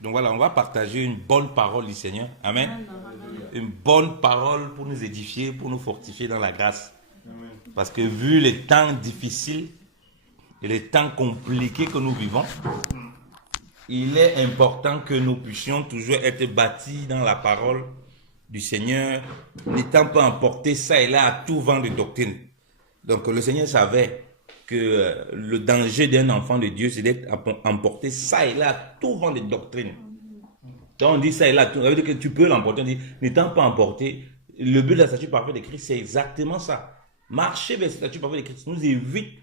Donc voilà, on va partager une bonne parole du Seigneur. Amen. Une bonne parole pour nous édifier, pour nous fortifier dans la grâce. Parce que vu les temps difficiles et les temps compliqués que nous vivons, il est important que nous puissions toujours être bâtis dans la parole du Seigneur, n'étant pas emportés ça et là à tout vent de doctrine. Donc le Seigneur savait que le danger d'un enfant de Dieu, c'est d'être emporté ça et là à tout vent de doctrine. Donc on dit ça et là, ça veut dire que tu peux l'emporter. On dit, n'étant pas emporté, le but de la statue parfaite de Christ, c'est exactement ça. Marcher vers la statue parfaite de Christ nous évite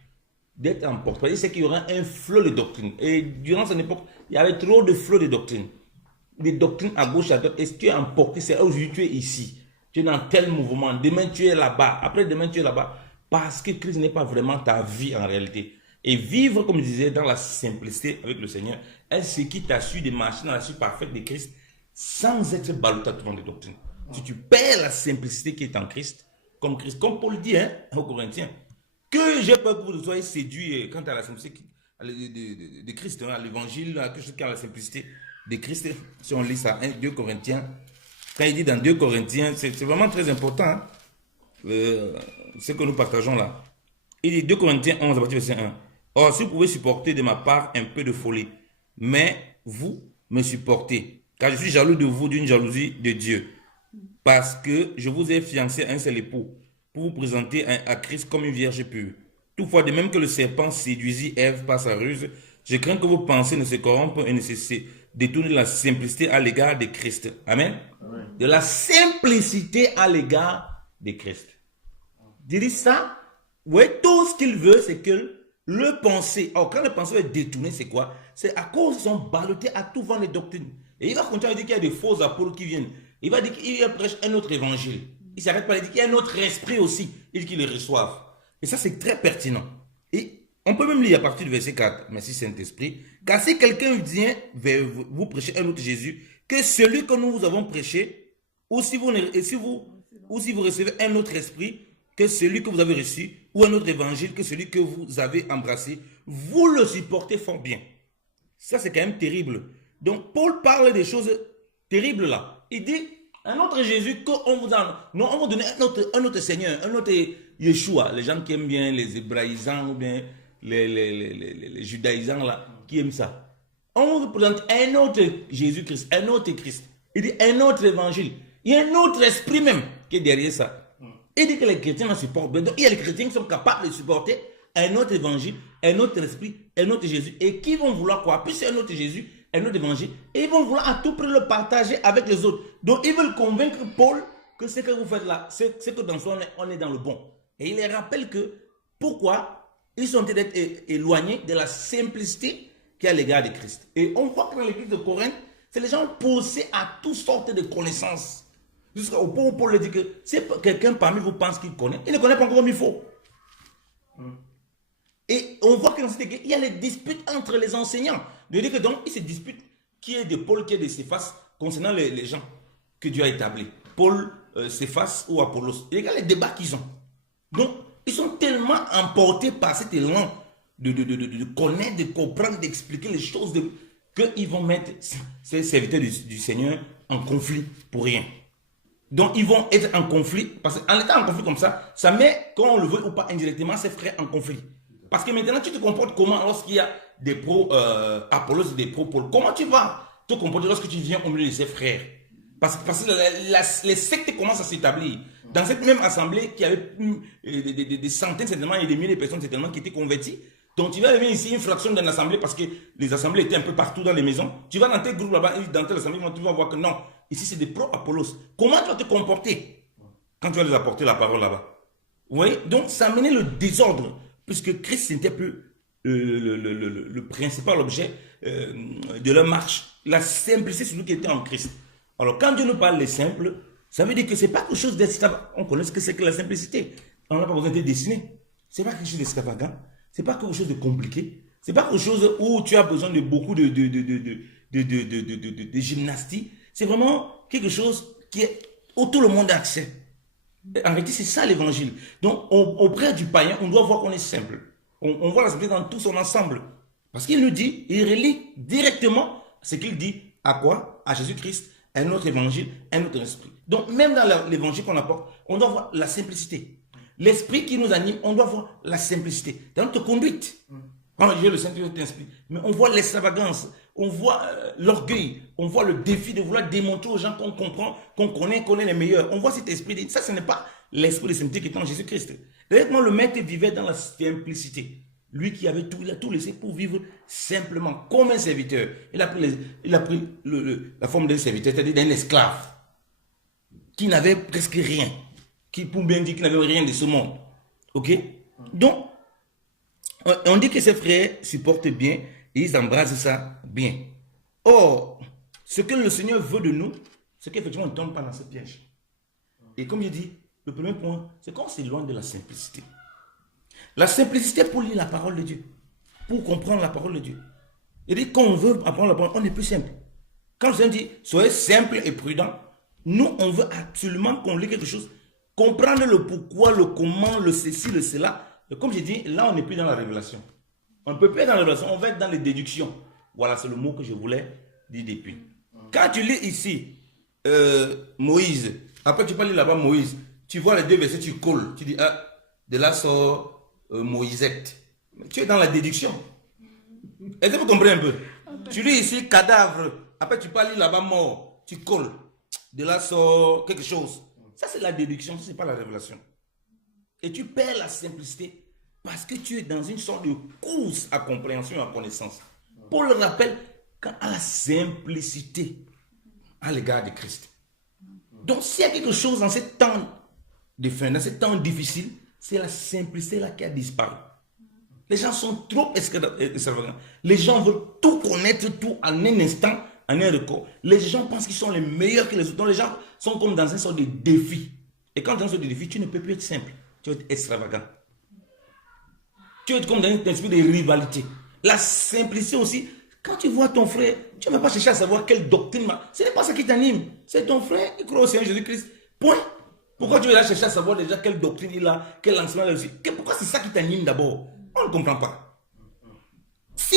d'être emporté. C'est qu'il y aura un flot de doctrine. Et durant cette époque, il y avait trop de flots de doctrine. Des doctrines à gauche, à droite. Est-ce que tu es emporté? C'est aujourd'hui tu es ici. Tu es dans tel mouvement. Demain tu es là-bas. Après demain tu es là-bas. Parce que Christ n'est pas vraiment ta vie en réalité. Et vivre, comme je disais, dans la simplicité avec le Seigneur, est ce qui t'assure de marcher dans la suite parfaite de Christ sans être ballotté à tout le monde de doctrine. Si tu perds la simplicité qui est en Christ, comme Paul dit aux Corinthiens, que j'ai peur que vous soyez séduits quant à la simplicité de Christ, à l'évangile, à quelque chose qui a la simplicité de Christ. Si on lit ça, 2 Corinthiens, quand il dit dans 2 Corinthiens, c'est vraiment très important, ce que nous partageons là. Il dit 2 Corinthiens 11, à partir du verset 1. Or, si vous pouvez supporter de ma part un peu de folie, mais vous me supportez, car je suis jaloux de vous d'une jalousie de Dieu, parce que je vous ai fiancé à un seul époux, pour vous présenter à Christ comme une vierge pure. Toutefois, de même que le serpent séduisit Ève par sa ruse, je crains que vos pensées ne se corrompent et ne se détournent de la simplicité à l'égard de Christ. Amen. Amen. De la simplicité à l'égard de Christ. Dit ça, oui, tout ce qu'il veut, c'est que le pensée, alors quand le pensée est détourné, c'est quoi? C'est à cause qu'ils sont ballottés à tout vent de doctrines. Et il va continuer à dire qu'il y a des faux apôtres qui viennent. Il va dire qu'il prêche un autre évangile. Il ne s'arrête pas, il dit qu'il y a un autre esprit aussi, il dit qu'ils le reçoivent. Et ça, c'est très pertinent. Et on peut même lire à partir du verset 4, merci Saint-Esprit, car si quelqu'un vient vous prêcher un autre Jésus, que celui que nous vous avons prêché, ou si vous recevez un autre esprit, que celui que vous avez reçu, ou un autre évangile que celui que vous avez embrassé, vous le supportez fort bien. Ça, c'est quand même terrible. Donc, Paul parle des choses terribles là. Il dit, un autre Jésus qu'on vous a... Non, on va donner un autre Seigneur, un autre Yeshua. Les gens qui aiment bien les hébraïsants ou bien les judaïsants là, qui aiment ça. On vous présente un autre Jésus-Christ, un autre Christ. Il dit un autre évangile. Il y a un autre esprit même qui est derrière ça. Il dit que les chrétiens la supportent. Donc, il y a les chrétiens qui sont capables de supporter un autre évangile, un autre esprit, un autre Jésus. Et qui vont vouloir quoi? Puis c'est un autre Jésus, un autre évangile. Et ils vont vouloir à tout prix le partager avec les autres. Donc, ils veulent convaincre Paul que ce que vous faites là, c'est que dans soi, on est dans le bon. Et il les rappelle que pourquoi ils sont d'être éloignés de la simplicité qui est à l'égard de Christ. Et on voit que dans l'église de Corinthe, c'est les gens poussés à toutes sortes de connaissances. Jusqu'au point où Paul le dit que si quelqu'un parmi vous pense qu'il connaît, il ne connaît pas encore comme il faut. Et on voit que dans cette église, il y a les disputes entre les enseignants. De dire que donc, ils se disputent qui est de Paul, qui est de Céphas, concernant les gens que Dieu a établis. Paul, Céphas ou Apollos. Et regarde les débats qu'ils ont. Donc, ils sont tellement emportés par cet élan de connaître, de comprendre, d'expliquer les choses, qu'ils vont mettre ces serviteurs du Seigneur en conflit pour rien. Donc, ils vont être en conflit, parce qu'en étant en conflit comme ça, ça met, quand on le veut ou pas indirectement, ses frères en conflit. Parce que maintenant, tu te comportes comment lorsqu'il y a des pro-Apollos et des pro-Paul? Comment tu vas te comporter lorsque tu viens au milieu de ses frères? Parce que les sectes commencent à s'établir. Dans cette même assemblée, qui avait des centaines certainement et des milliers de personnes certainement qui étaient converties. Donc, tu vas venir ici une fraction d'une assemblée parce que les assemblées étaient un peu partout dans les maisons. Tu vas dans tes groupes là-bas, dans telle assemblée, tu vas voir que non. Ici, c'est des pro-Apollos. Comment tu vas te comporter quand tu vas les apporter la parole là-bas? Vous voyez? Donc, ça amenait le désordre, puisque Christ n'était plus le principal objet de leur marche. La simplicité, c'est celui qui était en Christ. Alors, quand Dieu nous parle des simples, ça veut dire que ce n'est pas quelque chose d'extravagant. On connaît ce que c'est que la simplicité. On n'a pas besoin de dessiner. Ce n'est pas quelque chose d'extravagant. Ce n'est pas quelque chose de compliqué. Ce n'est pas quelque chose où tu as besoin de beaucoup de gymnastique. C'est vraiment quelque chose où tout le monde a accès. En réalité, c'est ça l'évangile. Donc, auprès du païen, on doit voir qu'on est simple. On voit la simplicité dans tout son ensemble. Parce qu'il nous dit, il relie directement ce qu'il dit à quoi? À Jésus-Christ, un autre évangile, un autre esprit. Donc, même dans l'évangile qu'on apporte, on doit voir la simplicité. L'esprit qui nous anime, on doit voir la simplicité. Dans notre conduite. Quand Dieu le Saint-Esprit, mais on voit l'extravagance, on voit l'orgueil, on voit le défi de vouloir démontrer aux gens qu'on comprend, qu'on connaît les meilleurs. On voit cet esprit. Ça, ce n'est pas l'esprit de simplicité qui est en Jésus-Christ. Directement, le maître vivait dans la simplicité. Lui qui avait tout, il a tout laissé pour vivre simplement, comme un serviteur. Il a pris la forme d'un serviteur, c'est-à-dire d'un esclave, qui n'avait presque rien, qui, pour bien dire, qu'il n'avait rien de ce monde. Ok? Donc, on dit que ses frères supportent bien et ils embrassent ça bien. Or, ce que le Seigneur veut de nous, c'est qu'effectivement, on ne tombe pas dans ce piège. Et comme je dis, le premier point, c'est qu'on s'éloigne de la simplicité. La simplicité pour lire la parole de Dieu, pour comprendre la parole de Dieu. Et dit, quand on veut apprendre la parole, on est plus simple. Quand le Seigneur dit, soyez simple et prudent, nous, on veut absolument qu'on lit quelque chose, comprendre le pourquoi, le comment, le ceci, le cela. Et comme j'ai dit, là, on n'est plus dans la révélation. On ne peut plus être dans la révélation, on va être dans les déductions. Voilà, c'est le mot que je voulais dire depuis. Quand tu lis ici, Moïse, après tu peux lire là-bas Moïse, tu vois les deux versets, tu colles, tu dis, ah, de là sort Moïsette. Tu es dans la déduction. Est-ce que vous comprenez un peu? Tu lis ici cadavre, après tu peux lire là-bas mort, tu colles, de là sort quelque chose. Ça, c'est la déduction, ce n'est pas la révélation. Et tu perds la simplicité parce que tu es dans une sorte de course à compréhension et à connaissance. Pour le rappel, à la simplicité à l'égard de Christ. Donc, s'il y a quelque chose dans ce temps de fin, dans ce temps difficile, c'est la simplicité là qui a disparu. Les gens sont trop extravagants. Les gens veulent tout connaître, tout en un instant, en un record. Les gens pensent qu'ils sont les meilleurs que les autres. Donc, les gens sont comme dans une sorte de défi. Et quand tu es dans une sorte de défi, tu ne peux plus être simple. Tu vas être extravagant. Tu vas être comme dans un esprit de rivalité. La simplicité aussi, quand tu vois ton frère, tu ne vas pas chercher à savoir quelle doctrine. Ce n'est pas ça qui t'anime. C'est ton frère, il croit au Seigneur Jésus-Christ. Point. Pourquoi tu vas là chercher à savoir déjà quelle doctrine il a, quel enseignement il a aussi? Pourquoi c'est ça qui t'anime d'abord? On ne comprend pas. Si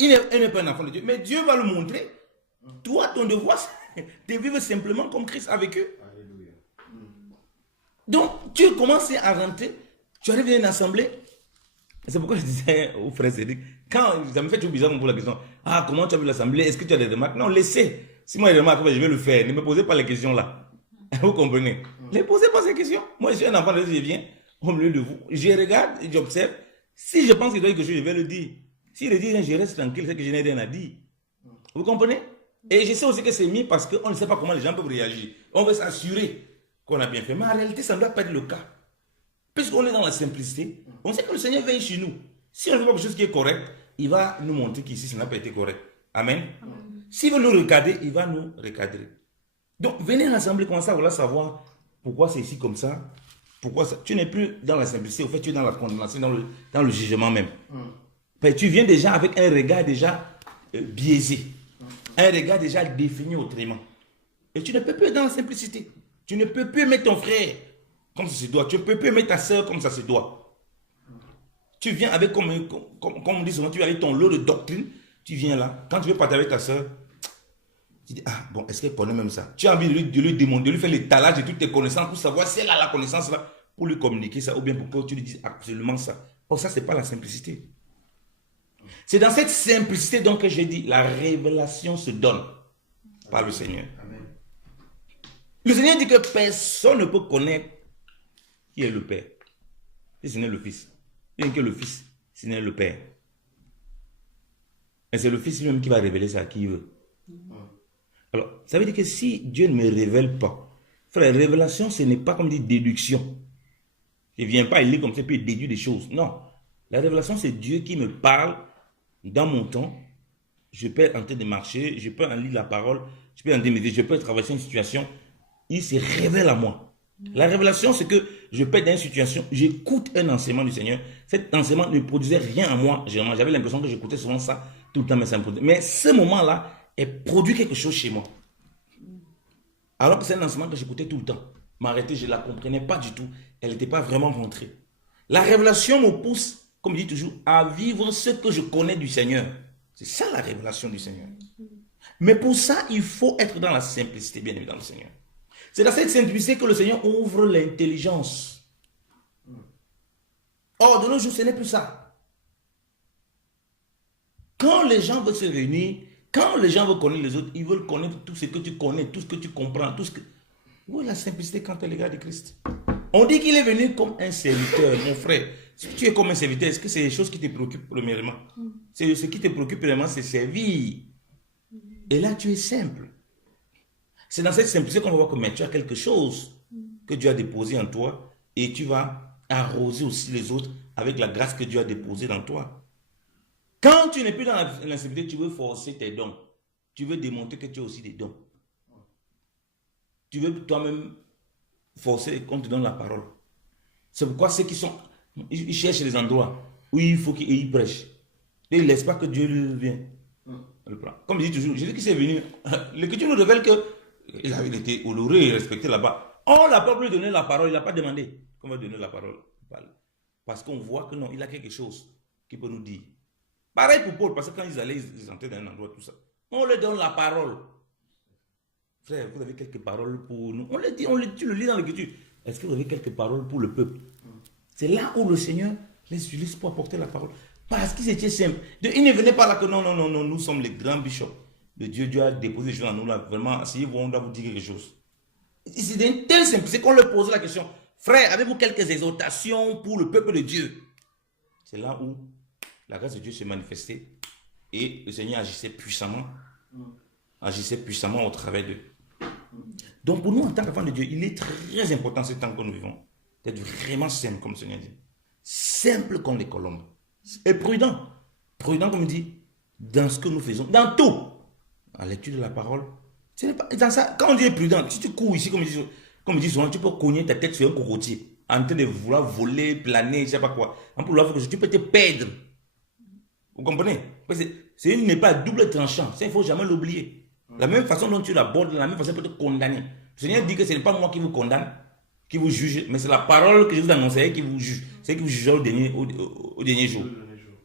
il n'est pas un enfant de Dieu, mais Dieu va le montrer. Toi, ton devoir, c'est de vivre simplement comme Christ avec eux. Donc, tu commences à rentrer, tu arrives dans une assemblée. C'est pourquoi je disais au frère Cédric, quand ça me fait toujours bizarre pour la question, ah, comment tu as vu l'assemblée? Est-ce que tu as des remarques? Non, laissez. Si moi j'ai des remarques, je vais le faire. Ne me posez pas les questions là. Vous comprenez? Ne posez pas ces questions. Moi, je suis un enfant de Dieu, je viens au milieu de vous. Je regarde, j'observe. Si je pense qu'il doit y avoir quelque chose, je vais le dire. S'il le dit, je reste tranquille, c'est que je n'ai rien à dire. Vous comprenez? Et je sais aussi que c'est mis parce qu'on ne sait pas comment les gens peuvent réagir. On veut s'assurer qu'on a bien fait. Mais en réalité, ça ne doit pas être le cas. Puisqu'on est dans la simplicité, on sait que le Seigneur veille chez nous. Si on ne fait pas quelque chose qui est correct, il va nous montrer qu'ici, ça n'a pas été correct. Amen. S'il veut nous recadrer, il va nous recadrer. Donc, venez à l'assemblée, commencez à vouloir savoir pourquoi c'est ici comme ça. Pourquoi ça. Tu n'es plus dans la simplicité, au fait, tu es dans la condamnation, dans le jugement même. Tu viens déjà avec un regard déjà biaisé. Un regard déjà défini autrement. Et tu ne peux plus être dans la simplicité. Tu ne peux plus mettre ton frère comme ça se doit. Tu ne peux plus mettre ta soeur comme ça se doit. Tu viens avec, comme on dit souvent, tu viens avec ton lot de doctrine. Tu viens là. Quand tu veux partager avec ta soeur, tu dis, ah bon, est-ce qu'elle connaît même ça? Tu as envie de lui demander, de lui faire l'étalage de toutes tes connaissances pour savoir si elle a la connaissance là, pour lui communiquer ça, ou bien pour que tu lui dises absolument ça. Or, ça, ce n'est pas la simplicité. C'est dans cette simplicité donc que j'ai dit, la révélation se donne par le Seigneur. Amen. Le Seigneur dit que personne ne peut connaître qui est le Père, si ce n'est le Fils. Bien que le Fils, ce n'est le Père. Et c'est le Fils lui-même qui va révéler ça à qui il veut. Alors, ça veut dire que si Dieu ne me révèle pas, frère, révélation, ce n'est pas comme dit déduction. Je ne viens pas, il lit comme ça, puis il déduit des choses. Non. La révélation, c'est Dieu qui me parle dans mon temps. Je peux être en train de marcher, je peux en lire la parole, je peux en déménager, je peux traverser une situation. Il se révèle à moi. La révélation, c'est que je peux être dans une situation, j'écoute un enseignement du Seigneur. Cet enseignement ne produisait rien à moi. J'avais l'impression que j'écoutais souvent ça tout le temps, mais ça me produisait. Mais ce moment-là, elle produit quelque chose chez moi. Alors que c'est un enseignement que j'écoutais tout le temps. M'arrêter, je ne la comprenais pas du tout. Elle n'était pas vraiment rentrée. La révélation me pousse, comme je dis toujours, à vivre ce que je connais du Seigneur. C'est ça la révélation du Seigneur. Mais pour ça, il faut être dans la simplicité, bien évidemment, dans le Seigneur. C'est dans cette simplicité que le Seigneur ouvre l'intelligence. Or, de nos jours, ce n'est plus ça. Quand les gens veulent se réunir, quand les gens veulent connaître les autres, ils veulent connaître tout ce que tu connais, tout ce que tu comprends, tout ce que... Où est la simplicité quand tu es le gars de Christ? On dit qu'il est venu comme un serviteur, mon frère. Si tu es comme un serviteur, est-ce que c'est les choses qui te préoccupent premièrement? C'est ce qui te préoccupe premièrement, c'est servir. Et là, tu es simple. C'est dans cette simplicité qu'on va voir que tu as quelque chose que Dieu a déposé en toi et tu vas arroser aussi les autres avec la grâce que Dieu a déposée dans toi. Quand tu n'es plus dans la simplicité, tu veux forcer tes dons. Tu veux démontrer que tu as aussi des dons. Tu veux toi-même forcer qu'on te donne la parole. C'est pourquoi ceux qui sont... Ils cherchent les endroits où il faut qu'ils prêchent. Et ils ne laissent pas que Dieu le vienne. Comme je dis toujours, Jésus qui s'est venu, l'Écriture nous révèle qu'il avait été honoré et respecté là-bas. On n'a pas voulu donner la parole, il n'a pas demandé qu'on va donner la parole. Parce qu'on voit que non, il a quelque chose qui peut nous dire. Pareil pour Paul, parce que quand ils allaient, ils entraient dans un endroit, tout ça. On leur donne la parole. Frère, vous avez quelques paroles pour nous. On le dit, tu le lis dans l'Écriture. Est-ce que vous avez quelques paroles pour le peuple? C'est là où le Seigneur les utilise pour apporter la parole. Parce qu'ils étaient simples. Il ne venait pas là que non, nous sommes les grands bishops de Dieu. Dieu a déposé des choses en nous là. Vraiment, asseyez-vous, on doit vous dire quelque chose. C'est d'une telle simplicité qu'on leur posait la question. Frère, avez-vous quelques exhortations pour le peuple de Dieu? C'est là où la grâce de Dieu s'est manifestée et le Seigneur agissait puissamment au travers d'eux. Donc pour nous, en tant qu'enfants de Dieu, il est très important ce temps que nous vivons d'être vraiment simple, comme le Seigneur dit. Simple comme les colombes. Et prudent. Prudent, comme il dit, dans ce que nous faisons, dans tout. À l'étude de la parole. Ce n'est pas, dans ça, quand on dit prudent, si tu cours ici, comme il dit souvent, tu peux cogner ta tête sur un cocotier, en train de vouloir voler, planer, je ne sais pas quoi. En plus, tu peux te perdre. Vous comprenez? C'est une épée à double tranchant. Ça, il ne faut jamais l'oublier. La même façon dont tu l'abordes, la même façon peut te condamner. Le Seigneur dit que ce n'est pas moi qui vous condamne, qui vous juge, mais c'est la parole que je vous annonce qui vous juge. C'est qui vous jugera au dernier jour.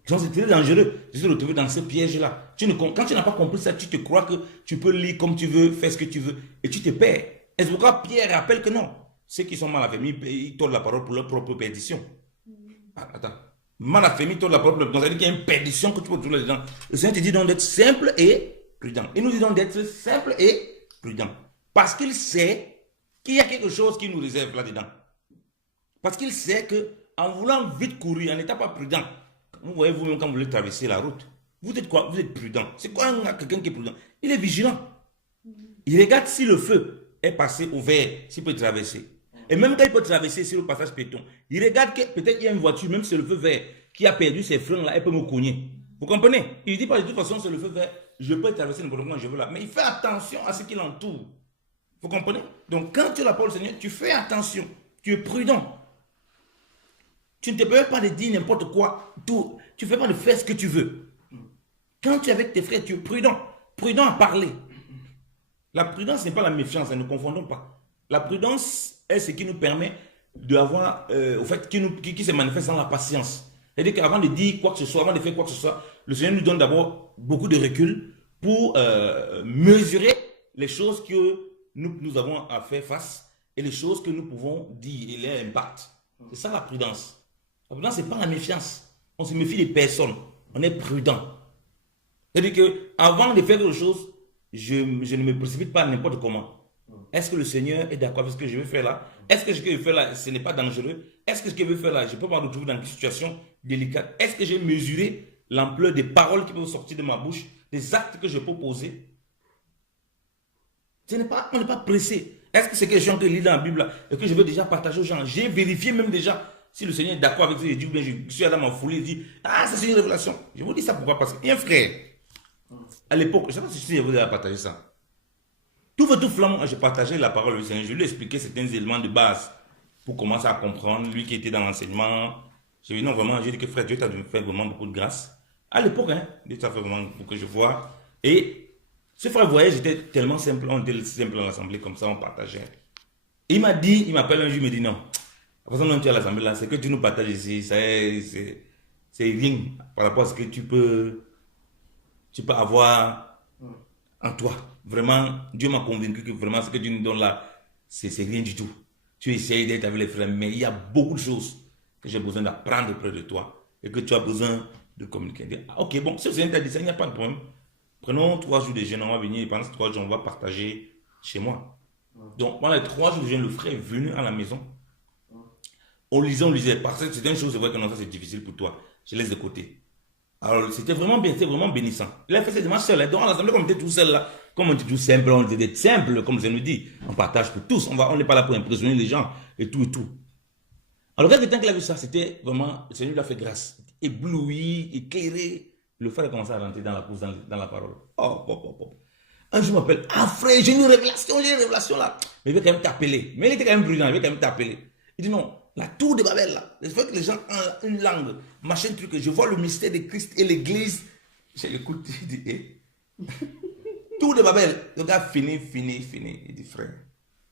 C'est très dangereux de se retrouver dans ce piège-là. Quand tu n'as pas compris ça, tu te crois que tu peux lire comme tu veux, faire ce que tu veux, et tu te perds. Et c'est pourquoi Pierre rappelle que non. Ceux qui sont mal affamés, ils tournent la parole pour leur propre perdition. Attends. Mal affamés, ils tournent la parole pour leur perdition. C'est-à-dire qu'il y a une perdition que tu peux trouver là-dedans. Le Seigneur te dit donc d'être simple et prudent. Il nous dit donc d'être simple et prudent. Parce qu'il sait qu'il y a quelque chose qui nous réserve là-dedans. Parce qu'il sait qu'en voulant vite courir, en n'étant pas prudent, vous voyez vous-même quand vous voulez traverser la route, vous êtes quoi? Vous êtes prudent. C'est quoi quelqu'un qui est prudent? Il est vigilant. Il regarde si le feu est passé au vert, s'il peut traverser. Et même quand il peut traverser sur le passage piéton, il regarde que peut-être il y a une voiture, même si c'est le feu vert, qui a perdu ses freins là, elle peut me cogner. Vous comprenez? Il ne dit pas de toute façon c'est le feu vert, je peux traverser n'importe comment je veux là. Mais il fait attention à ce qui l'entoure. Vous comprenez? Donc quand tu as la parole du Seigneur, tu fais attention. Tu es prudent. Tu ne te permets pas de dire n'importe quoi. Tout. Tu ne fais pas de faire ce que tu veux. Quand tu es avec tes frères, tu es prudent. Prudent à parler. La prudence n'est pas la méfiance, ne nous confondons pas. La prudence est ce qui nous permet d'avoir, au fait, qui se manifeste dans la patience. C'est-à-dire qu'avant de dire quoi que ce soit, avant de faire quoi que ce soit, le Seigneur nous donne d'abord beaucoup de recul pour mesurer les choses que nous avons à faire face et les choses que nous pouvons dire et les impacts. C'est ça la prudence. La prudence, ce n'est pas la méfiance. On se méfie des personnes. On est prudent. C'est-à-dire qu'avant de faire quelque chose, je ne me précipite pas n'importe comment. Est-ce que le Seigneur est d'accord avec ce que je veux faire là? Est-ce que ce que je veux faire là, ce n'est pas dangereux? Est-ce que ce que je veux faire là, je peux me retrouver dans une situation délicate? Est-ce que j'ai mesuré l'ampleur des paroles qui peuvent sortir de ma bouche, des actes que je peux poser? On n'est pas pressé. Est-ce que c'est quelque chose que je lis dans la Bible là, et que je veux déjà partager aux gens? J'ai vérifié même déjà si le Seigneur est d'accord avec ce que je dis, ou bien je suis allé dans ma folie et dit, ah, ça c'est une révélation. Je vous dis ça pourquoi? Parce qu'il y a un frère, à l'époque, je ne sais pas si je vous ai partagé ça. Tout feu, tout flamme, je partageais la parole du Seigneur. Je lui expliquais certains éléments de base pour commencer à comprendre. Lui qui était dans l'enseignement, j'ai dit non, vraiment, j'ai dit que frère, Dieu t'a fait vraiment beaucoup de grâce. À l'époque, Dieu t'a fait vraiment pour que je vois. Et ce frère voyait, j'étais tellement simple, on était simple dans l'assemblée, comme ça, on partageait. Et il m'appelle un jour, il me dit non, la façon dont tu es à l'assemblée là, c'est que tu nous partages ici, c'est rien par rapport à ce que tu peux avoir en toi. Vraiment, Dieu m'a convaincu que vraiment ce que tu nous donnes là, c'est rien du tout. Tu essayes d'être avec les frères, mais il y a beaucoup de choses que j'ai besoin d'apprendre près de toi et que tu as besoin de communiquer. Ah, ok, bon, si le Seigneur t'a dit ça, il n'y a pas de problème. Prenons 3 jours de jeûne, on va venir et pendant ces 3 jours, on va partager chez moi. Donc, pendant les 3 jours de jeûne, le frère est venu à la maison. On lisait, parce que c'était une chose, c'est vrai que non, ça c'est difficile pour toi. Je laisse de côté. Alors, c'était vraiment bien, c'était vraiment bénissant. Il a fait ses démarches seul. Donc, à l'assemblée, comme on était tout seul là, comme on était tout simple, on était simple, comme ça nous dit. On partage pour tous. On n'est pas là pour impressionner les gens et tout et tout. Alors, quelqu'un qui a vu ça, c'était vraiment, le Seigneur lui a fait grâce. Ébloui, éclairé. Le frère a commencé à rentrer dans la course, dans la parole. Un jour, il m'appelle, ah frère, j'ai une révélation là. Mais il veut quand même t'appeler. Mais il était quand même prudent, il veut quand même t'appeler. Il dit non, la tour de Babel là, il faut que les gens ont une langue, machin truc, je vois le mystère de Christ et l'église. J'écoute, il dit, tour de Babel. Le gars fini. Il dit, frère,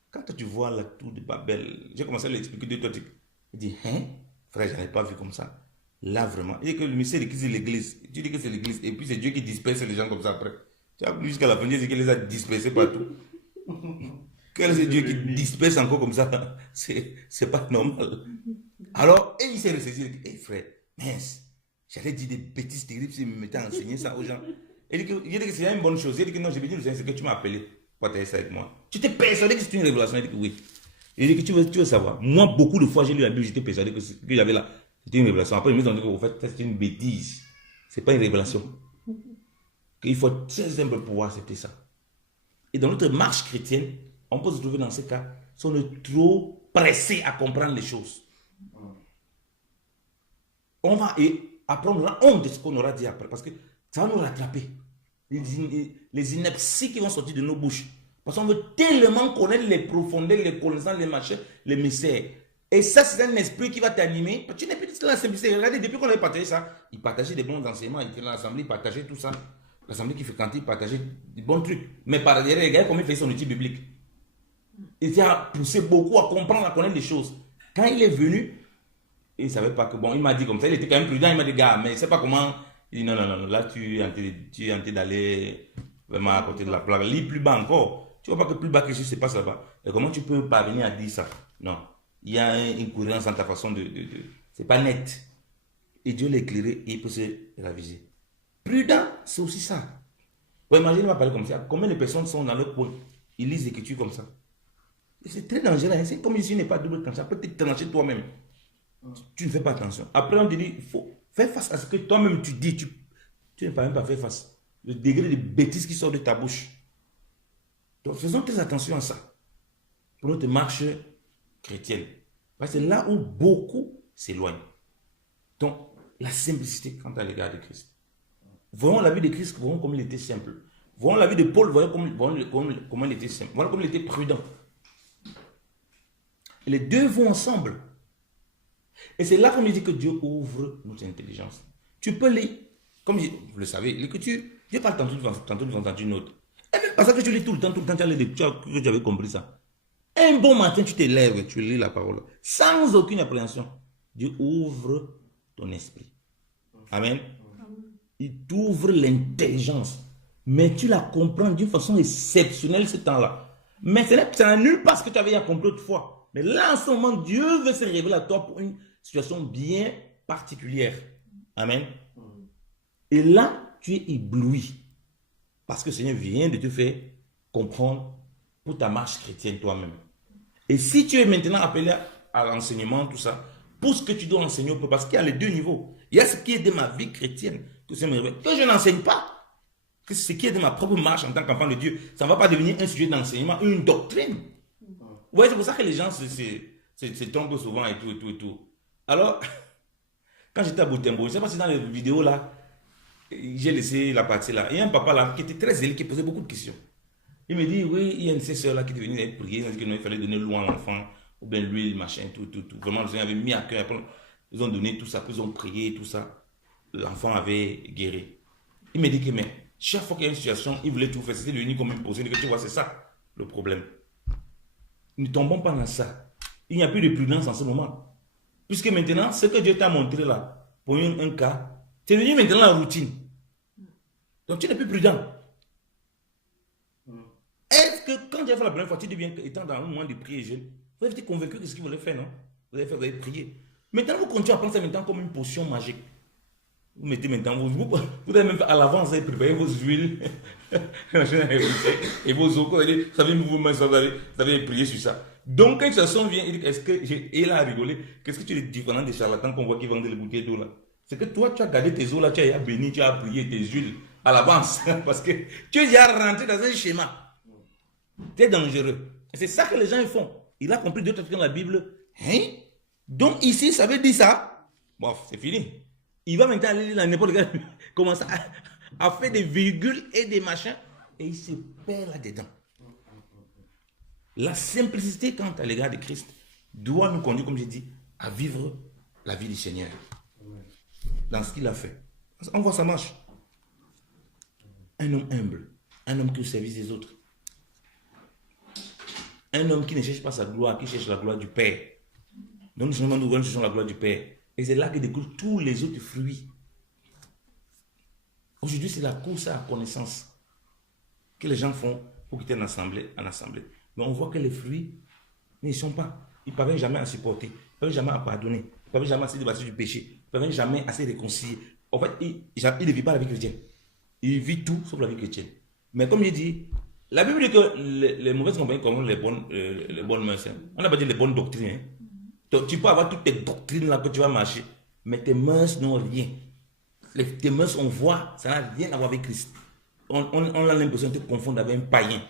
quand tu vois la tour de Babel, j'ai commencé à lui expliquer deux trucs. Il dit, hein, frère, je n'en ai pas vu comme ça. Là, vraiment, il dit que le mystère de Christ, c'est l'église. Tu dis que c'est l'église, et puis c'est Dieu qui disperse les gens comme ça après. Tu as vu jusqu'à la fin, Dieu dit qu'il les a dispersés partout. Quel c'est Dieu qui disperse encore comme ça? C'est pas normal. Alors, et il s'est ressaisi, il dit, hey, frère, mince, j'allais dire des bêtises terribles s'il me mettait à enseigner ça aux gens. Il dit que c'est une bonne chose. Il dit que non, j'ai dit, c'est que tu m'as appelé pour partager ça avec moi. Tu t'es persuadé que c'est une révélation? Il dit que oui. Il dit que tu veux savoir. Moi, beaucoup de fois, j'ai lu la Bible, j'étais persuadé que j'avais là. C'était une révélation. Après, ils me dit qu'en fait, c'est une bêtise. C'est pas une révélation. Il faut être très humble pour pouvoir accepter ça. Et dans notre marche chrétienne, on peut se trouver dans ce cas, si on est trop pressé à comprendre les choses. On va apprendre la honte de ce qu'on aura dit après, parce que ça va nous rattraper. Les inepties qui vont sortir de nos bouches. Parce qu'on veut tellement connaître les profondeurs, les connaissances, les machins, les mystères. Et ça, c'est un esprit qui va t'animer. Tu n'es plus dans la simplicité. Regardez, depuis qu'on avait partagé ça, il partageait des bons enseignements, il était dans l'assemblée, il partageait tout ça. L'assemblée qui fréquentait, il partageait des bons trucs. Mais par derrière, regardez comment il fait son outil biblique. Il a poussé beaucoup à comprendre, à connaître des choses. Quand il est venu, il ne savait pas que, bon, il m'a dit comme ça, il était quand même prudent, il m'a dit, gars, mais il ne sait pas comment. Il dit, non, là, tu es en train d'aller vraiment à côté de la plaque. Lis plus bas encore. Tu ne vois pas que plus bas que je ne sais pas ça va. Et comment tu peux parvenir à dire ça? Non. Il y a une cohérence dans ta façon de c'est pas net. Et Dieu l'a éclairé et il peut se raviser. Prudent, c'est aussi ça. Ouais, imaginez, il va parler comme ça. Combien de personnes sont dans leur coin? Ils lisent l'écriture comme ça. C'est très dangereux. Hein? C'est comme ici n'est pas double tranchant. Ça peut te trancher toi-même. Tu ne fais pas attention. Après, on te dit, il faut faire face à ce que toi-même tu dis. Tu ne peux même pas faire face. Le degré de bêtises qui sort de ta bouche. Donc, faisons très attention à ça. Pour notre marche chrétienne. Parce que c'est là où beaucoup s'éloignent. Donc, la simplicité quant à l'égard de Christ. Voyons la vie de Christ, voyons comme il était simple. Voyons la vie de Paul, voyons comment il était simple. Voyons comme il était prudent. Et les deux vont ensemble. Et c'est là qu'on me dit que Dieu ouvre notre intelligence. Tu peux lire, comme vous le savez, l'écriture, Dieu parle tantôt une autre. Et même pas ça que tu lis tout le temps, tu avais compris ça. Un bon matin, tu te lèves, tu lis la parole, sans aucune appréhension. Dieu ouvre ton esprit. Amen. Il t'ouvre l'intelligence. Mais tu la comprends d'une façon exceptionnelle ce temps-là. Mais ça n'est nulle part ce que tu avais compris autrefois. Mais là, en ce moment, Dieu veut se révéler à toi pour une situation bien particulière. Amen. Et là, tu es ébloui. Parce que le Seigneur vient de te faire comprendre pour ta marche chrétienne toi-même. Et si tu es maintenant appelé à l'enseignement, tout ça, pour ce que tu dois enseigner, parce qu'il y a les deux niveaux. Il y a ce qui est de ma vie chrétienne, que je n'enseigne pas. Que ce qui est de ma propre marche en tant qu'enfant de Dieu, ça ne va pas devenir un sujet d'enseignement, une doctrine. Ouais, c'est pour ça que les gens se trompent souvent et tout. Alors, quand j'étais à Boutembo, je ne sais pas si dans les vidéos là, j'ai laissé la partie là. Il y a un papa là qui était très zélé, qui posait beaucoup de questions. Il me dit, oui, il y a une sœur là qui est venue prier, il a dit qu'il fallait donner l'eau à l'enfant, ou bien l'huile, machin, tout. Vraiment, le Seigneur avait mis à cœur. Ils ont donné tout ça, puis ils ont prié, tout ça. L'enfant avait guéri. Il me dit que, mais chaque fois qu'il y a une situation, il voulait tout faire. C'était l'unique qu'on me posait. Tu vois, c'est ça le problème. Ne tombons pas dans ça. Il n'y a plus de prudence en ce moment. Puisque maintenant, ce que Dieu t'a montré là, pour un cas, c'est devenu maintenant la routine. Donc tu n'es plus prudent. Est-ce que quand tu as fait la première fois, tu deviens, étant dans un moment de prière et jeûne, vous avez été convaincu que ce qu'il voulait faire, non? Vous avez prié. Maintenant, vous continuez à prendre ça maintenant comme une potion magique. Vous mettez maintenant, vous avez même à l'avance, vous avez préparé vos huiles et vos eaux. Vous savez, vous avez prié sur ça. Donc, quand une personne vient, il dit, est-ce que et là, a rigolé, qu'est-ce que tu es différent des charlatans qu'on voit qui vendent les bouteilles d'eau là? C'est que toi, tu as gardé tes eaux là, tu as béni, tu as prié tes huiles à l'avance. Parce que tu es déjà rentré dans un schéma. C'est dangereux. C'est ça que les gens font. Il a compris d'autres trucs dans la Bible. Hein? Donc, ici, ça veut dire ça. Bon, c'est fini. Il va maintenant aller dans n'importe quel. Commence à faire des virgules et des machins. Et il se perd là-dedans. La simplicité quant à l'égard de Christ doit nous conduire, comme j'ai dit, à vivre la vie du Seigneur. Dans ce qu'il a fait. On voit ça marche. Un homme humble. Un homme qui est au service des autres. Un homme qui ne cherche pas sa gloire, qui cherche la gloire du Père. Donc nous cherchons la gloire du Père. Et c'est là que découlent tous les autres fruits. Aujourd'hui, c'est la course à la connaissance que les gens font pour quitter en assemblée. Mais on voit que les fruits ne sont pas. Ils ne parviennent jamais à supporter. Ils ne parviennent jamais à pardonner. Ils ne parviennent jamais à se débattre du péché. Ils ne parviennent jamais à se réconcilier. En fait, il ne vit pas la vie chrétienne. Il vit tout sauf la vie chrétienne. Mais comme je dis, la Bible dit que les mauvaises compagnies comme les bonnes mœurs. On n'a pas dit les bonnes doctrines. Hein. Donc, tu peux avoir toutes tes doctrines là que tu vas marcher, mais tes mœurs n'ont rien. Tes mœurs, on voit, ça n'a rien à voir avec Christ. On a l'impression de te confondre avec un païen.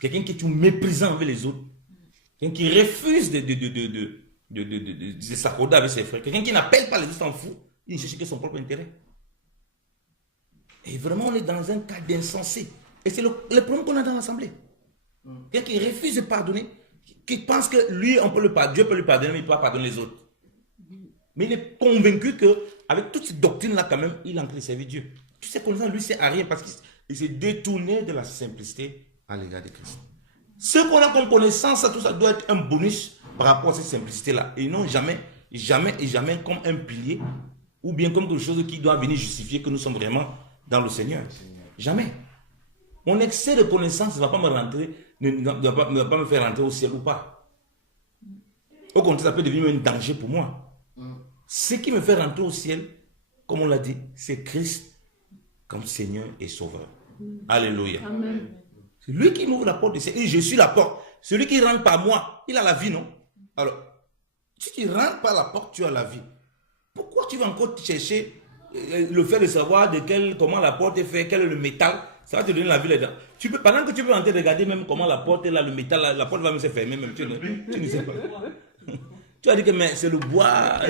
Quelqu'un qui est tout méprisant avec les autres. Quelqu'un qui refuse de s'accorder avec ses frères. Quelqu'un qui n'appelle pas les autres, s'en fout. Il ne cherche que son propre intérêt. Et vraiment, on est dans un cas d'insensé. Et c'est le problème qu'on a dans l'assemblée. Quelqu'un qui refuse de pardonner, qui pense que lui, Dieu peut lui pardonner, mais il ne peut pas pardonner les autres. Mais il est convaincu qu'avec toutes ces doctrines-là, quand même, il est en train de servir Dieu. Tu sais, connaissant, lui, c'est à rien parce qu'il s'est détourné de la simplicité à l'égard de Christ. Ce qu'on a comme connaissance, tout ça doit être un bonus par rapport à cette simplicité-là. Et non jamais comme un pilier ou bien comme quelque chose qui doit venir justifier que nous sommes vraiment dans le Seigneur. Jamais. Mon excès de connaissance ne va pas me faire rentrer au ciel ou pas. Au contraire, ça peut devenir un danger pour moi. Ce qui me fait rentrer au ciel, comme on l'a dit, c'est Christ comme Seigneur et Sauveur. Alléluia. Amen. C'est lui qui m'ouvre la porte du ciel. Et je suis la porte. Celui qui rentre par moi, il a la vie, non? Alors, si tu rentres par la porte, tu as la vie. Pourquoi tu vas encore chercher le fait de savoir comment la porte est faite, quel est le métal? Ça va te donner la vie là-dedans. Pendant que tu peux en train de regarder même comment la porte est là, le métal, la porte va même se fermer. Même, tu ne sais pas. Tu as dit que c'est le bois.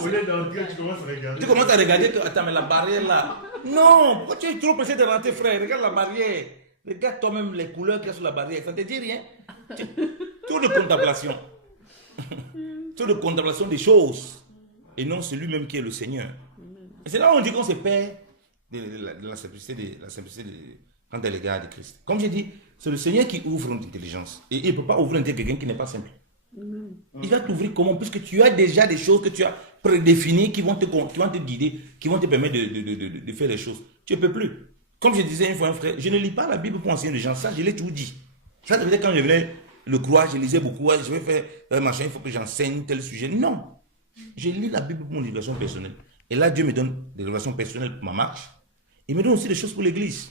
Au lieu d'entrer, tu commences à regarder. Tu commences à regarder que, attends, mais la barrière là. Non, pourquoi tu es trop pressé de rentrer, frère? Regarde la barrière. Regarde toi-même les couleurs qu'il y a sur la barrière. Ça ne te dit rien. Tout de contemplation. Tout de contemplation des choses. Et non, c'est lui-même qui est le Seigneur. Et c'est là où on dit qu'on se perd de la simplicité quand elle est l'égard de Christ. Comme j'ai dit, c'est le Seigneur qui ouvre notre intelligence. Et il ne peut pas ouvrir l'intelligence de quelqu'un qui n'est pas simple. Il va t'ouvrir comment? Puisque tu as déjà des choses que tu as prédéfinies qui vont te guider, qui vont te permettre de faire les choses. Tu ne peux plus. Comme je disais une fois un frère, je ne lis pas la Bible pour enseigner les gens. Ça, je l'ai tout dit. Ça, peut-être quand je venais le croire, je lisais beaucoup. Je vais faire machin, il faut que j'enseigne tel sujet. Non. Je lis la Bible pour mon révélation personnelle. Et là, Dieu me donne des révélations personnelles pour ma marche. Il me donne aussi des choses pour l'église.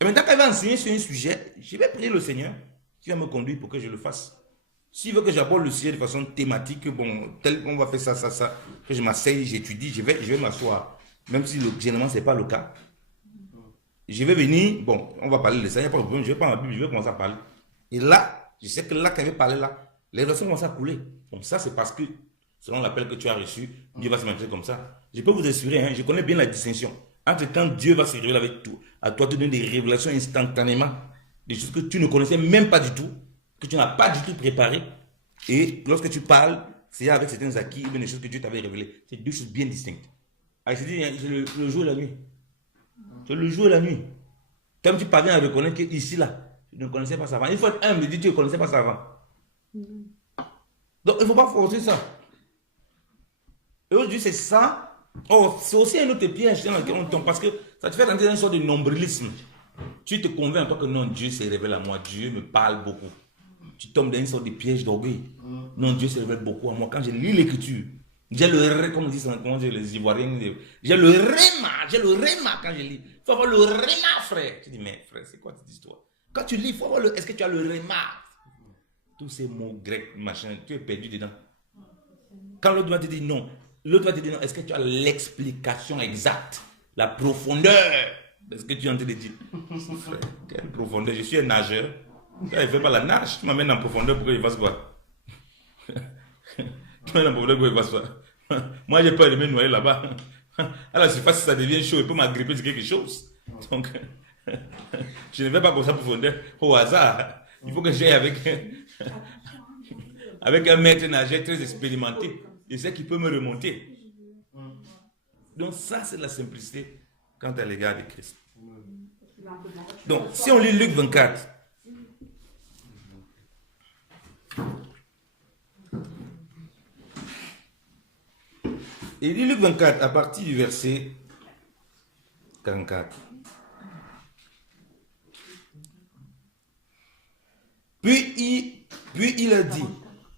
Et maintenant, quand il va enseigner sur un sujet, je vais prier le Seigneur qui va me conduire pour que je le fasse. S'il veut que j'aborde le sujet de façon thématique, bon, tel qu'on va faire ça, que je m'asseye, j'étudie, je vais m'asseoir. Même si généralement, ce n'est pas le cas. Je vais venir, bon, on va parler de ça, il n'y a pas de problème, je vais prendre la Bible, je vais commencer à parler. Et là, je sais que là, quand je vais parler là, les leçons commencent à couler. Bon, ça, c'est parce que, selon l'appel que tu as reçu, Dieu va se manifester comme ça. Je peux vous assurer, je connais bien la distinction entre quand Dieu va se révéler avec toi, à toi te donner des révélations instantanément, des choses que tu ne connaissais même pas du tout, que tu n'as pas du tout préparé. Et lorsque tu parles, c'est avec certains acquis, des choses que Dieu t'avait révélées. C'est deux choses bien distinctes. Ah, je dis, c'est le jour et la nuit. C'est le jour et la nuit. Comme tu parviens à reconnaître qu'ici, là, tu ne connaissais pas ça avant. Il faut être humble et dire que tu ne connaissais pas ça avant. Donc, il ne faut pas forcer ça. Et aujourd'hui, c'est ça. Oh, c'est aussi un autre piège dans lequel on tombe. Parce que Ça te fait rentrer dans une sorte de nombrilisme. Tu te convaincs toi que non, Dieu se révèle à moi, Dieu me parle beaucoup. Tu tombes dans une sorte de piège d'orgueil. Non, Dieu se révèle beaucoup à moi. Quand je lis l'écriture, j'ai le comme disent les Ivoiriens, j'ai le réma quand je lis. Il faut avoir le réma, frère. Tu dis, mais frère, c'est quoi cette histoire? Quand tu lis, il faut avoir est-ce que tu as le réma? Tous ces mots grecs, machin, tu es perdu dedans. Quand l'autre va te dire non, est-ce que tu as l'explication exacte, la profondeur de ce que tu es en train de dire? Frère, quelle profondeur? Je suis un nageur. Quand il ne fait pas la nage, tu m'amènes en profondeur pour qu'il fasse quoi? Tu m'amènes en profondeur pour qu'il fasse quoi? Moi, j'ai peur de me noyer là-bas. À la surface, si ça devient chaud, il peut m'agripper de quelque chose. Donc, je ne vais pas comme ça profondeur au hasard. Il faut que j'aille avec un maître nageur très expérimenté. Je sais qu'il peut me remonter. Donc ça, c'est la simplicité quant à l'égard de Christ. Donc, si on lit Luc 24, il dit Luc 24 à partir du verset 44. Puis il a dit,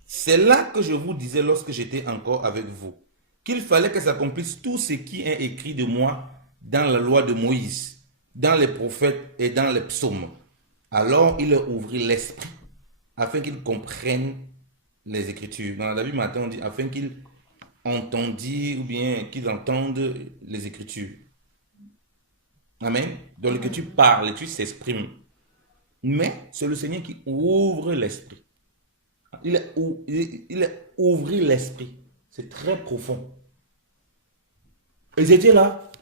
c'est là que je vous disais lorsque j'étais encore avec vous, qu'il fallait que s'accomplisse tout ce qui est écrit de moi dans la loi de Moïse, dans les prophètes et dans les psaumes. Alors il leur ouvrit l'esprit, afin qu'ils comprennent les Écritures. Dans la Bible matin, on dit, afin qu'ils entendent ou bien qu'ils entendent les Écritures. Amen. Donc l'Écriture parle, l'Écriture s'exprime. Mais c'est le Seigneur qui ouvre l'esprit. Il a ouvert l'esprit. C'est très profond. Ils étaient là.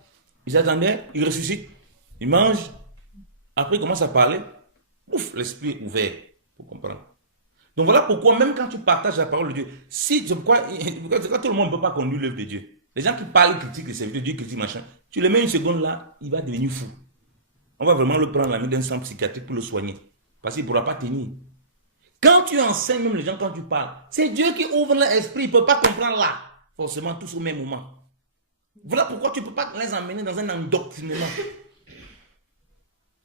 Ils attendaient. Ils ressuscitent. Ils mangent. Après, ils commencent à parler. Ouf, l'esprit est ouvert. Pour comprendre. Donc voilà pourquoi, même quand tu partages la parole de Dieu, si tout le monde ne peut pas conduire l'œuvre de Dieu. Les gens qui parlent, critiquent les serviteurs de Dieu, critiquent machin. Tu le mets une seconde là, il va devenir fou. On va vraiment le prendre la main d'un centre psychiatrique pour le soigner. Parce qu'il ne pourra pas tenir. Quand tu enseignes même les gens, quand tu parles, c'est Dieu qui ouvre l'esprit. Il ne peut pas comprendre là. Forcément, tous au même moment. Voilà pourquoi tu ne peux pas les emmener dans un endoctrinement.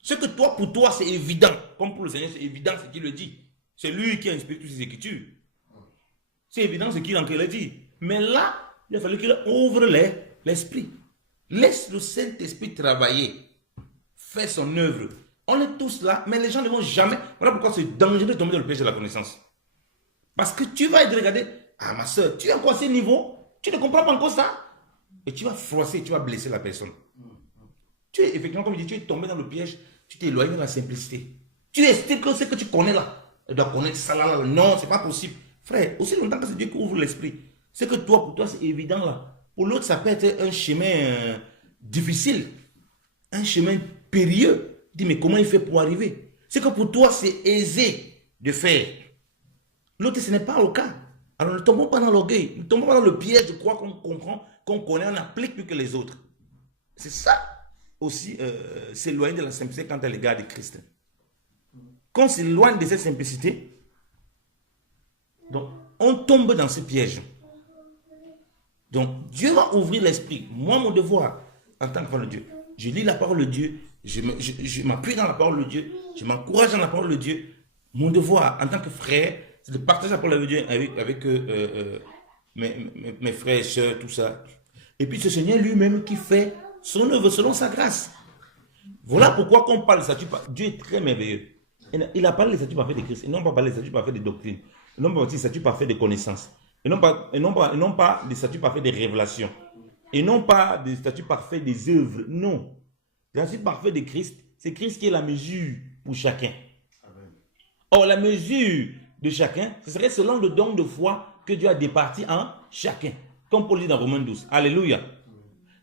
Ce que toi, pour toi, c'est évident. Comme pour le Seigneur, c'est évident ce qu'il le dit. C'est lui qui a inspiré toutes ces écritures. C'est évident ce qu'il en a dit. Mais là, il a fallu qu'il ouvre l'esprit. Laisse le Saint-Esprit travailler. Faire son œuvre. On est tous là, mais les gens ne vont jamais. Voilà pourquoi c'est dangereux de tomber dans le piège de la connaissance. Parce que tu vas être regardé. Ah, ma soeur, tu es encore à ce niveau. Tu ne comprends pas encore ça. Et tu vas froisser, tu vas blesser la personne. Tu es effectivement, comme je dis, tu es tombé dans le piège. Tu t'es éloigné de la simplicité. Tu estimes que ce que tu connais là. Tu dois connaître ça là. Non, c'est pas possible. Frère, aussi longtemps que c'est Dieu qui ouvre l'esprit. C'est que toi, pour toi, c'est évident là. Pour l'autre, ça peut être un chemin difficile. Un chemin périlleux. Dis, mais comment il fait pour arriver? C'est que pour toi, c'est aisé de faire. L'autre, ce n'est pas le cas. Alors ne tombons pas dans l'orgueil. Ne tombons pas dans le piège de croire qu'on comprend, qu'on connaît, on applique plus que les autres. C'est ça aussi, s'éloigner de la simplicité quant à l'égard de Christ. Quand on s'éloigne de cette simplicité, donc on tombe dans ce piège. Donc Dieu va ouvrir l'esprit. Moi, mon devoir, en tant qu'enfant de Dieu, je lis la parole de Dieu. Je m'appuie dans la parole de Dieu, je m'encourage dans la parole de Dieu. Mon devoir en tant que frère, c'est de partager la parole de Dieu avec mes frères et sœurs, tout ça. Et puis ce Seigneur lui-même qui fait son œuvre selon sa grâce. Voilà pourquoi quand on parle de statut, Dieu est très merveilleux. Il a parlé des statuts parfaits de Christ, et non pas parlé des statuts parfaits de doctrine, et non pas parlé des statuts parfaits de connaissance, et non pas des statuts parfaits de révélation, et non pas des statuts parfaits des œuvres, non. Le statut parfait de Christ, c'est Christ qui est la mesure pour chacun. Or, la mesure de chacun, ce serait selon le don de foi que Dieu a départi en chacun. Comme Paul dit dans Romains 12. Alléluia.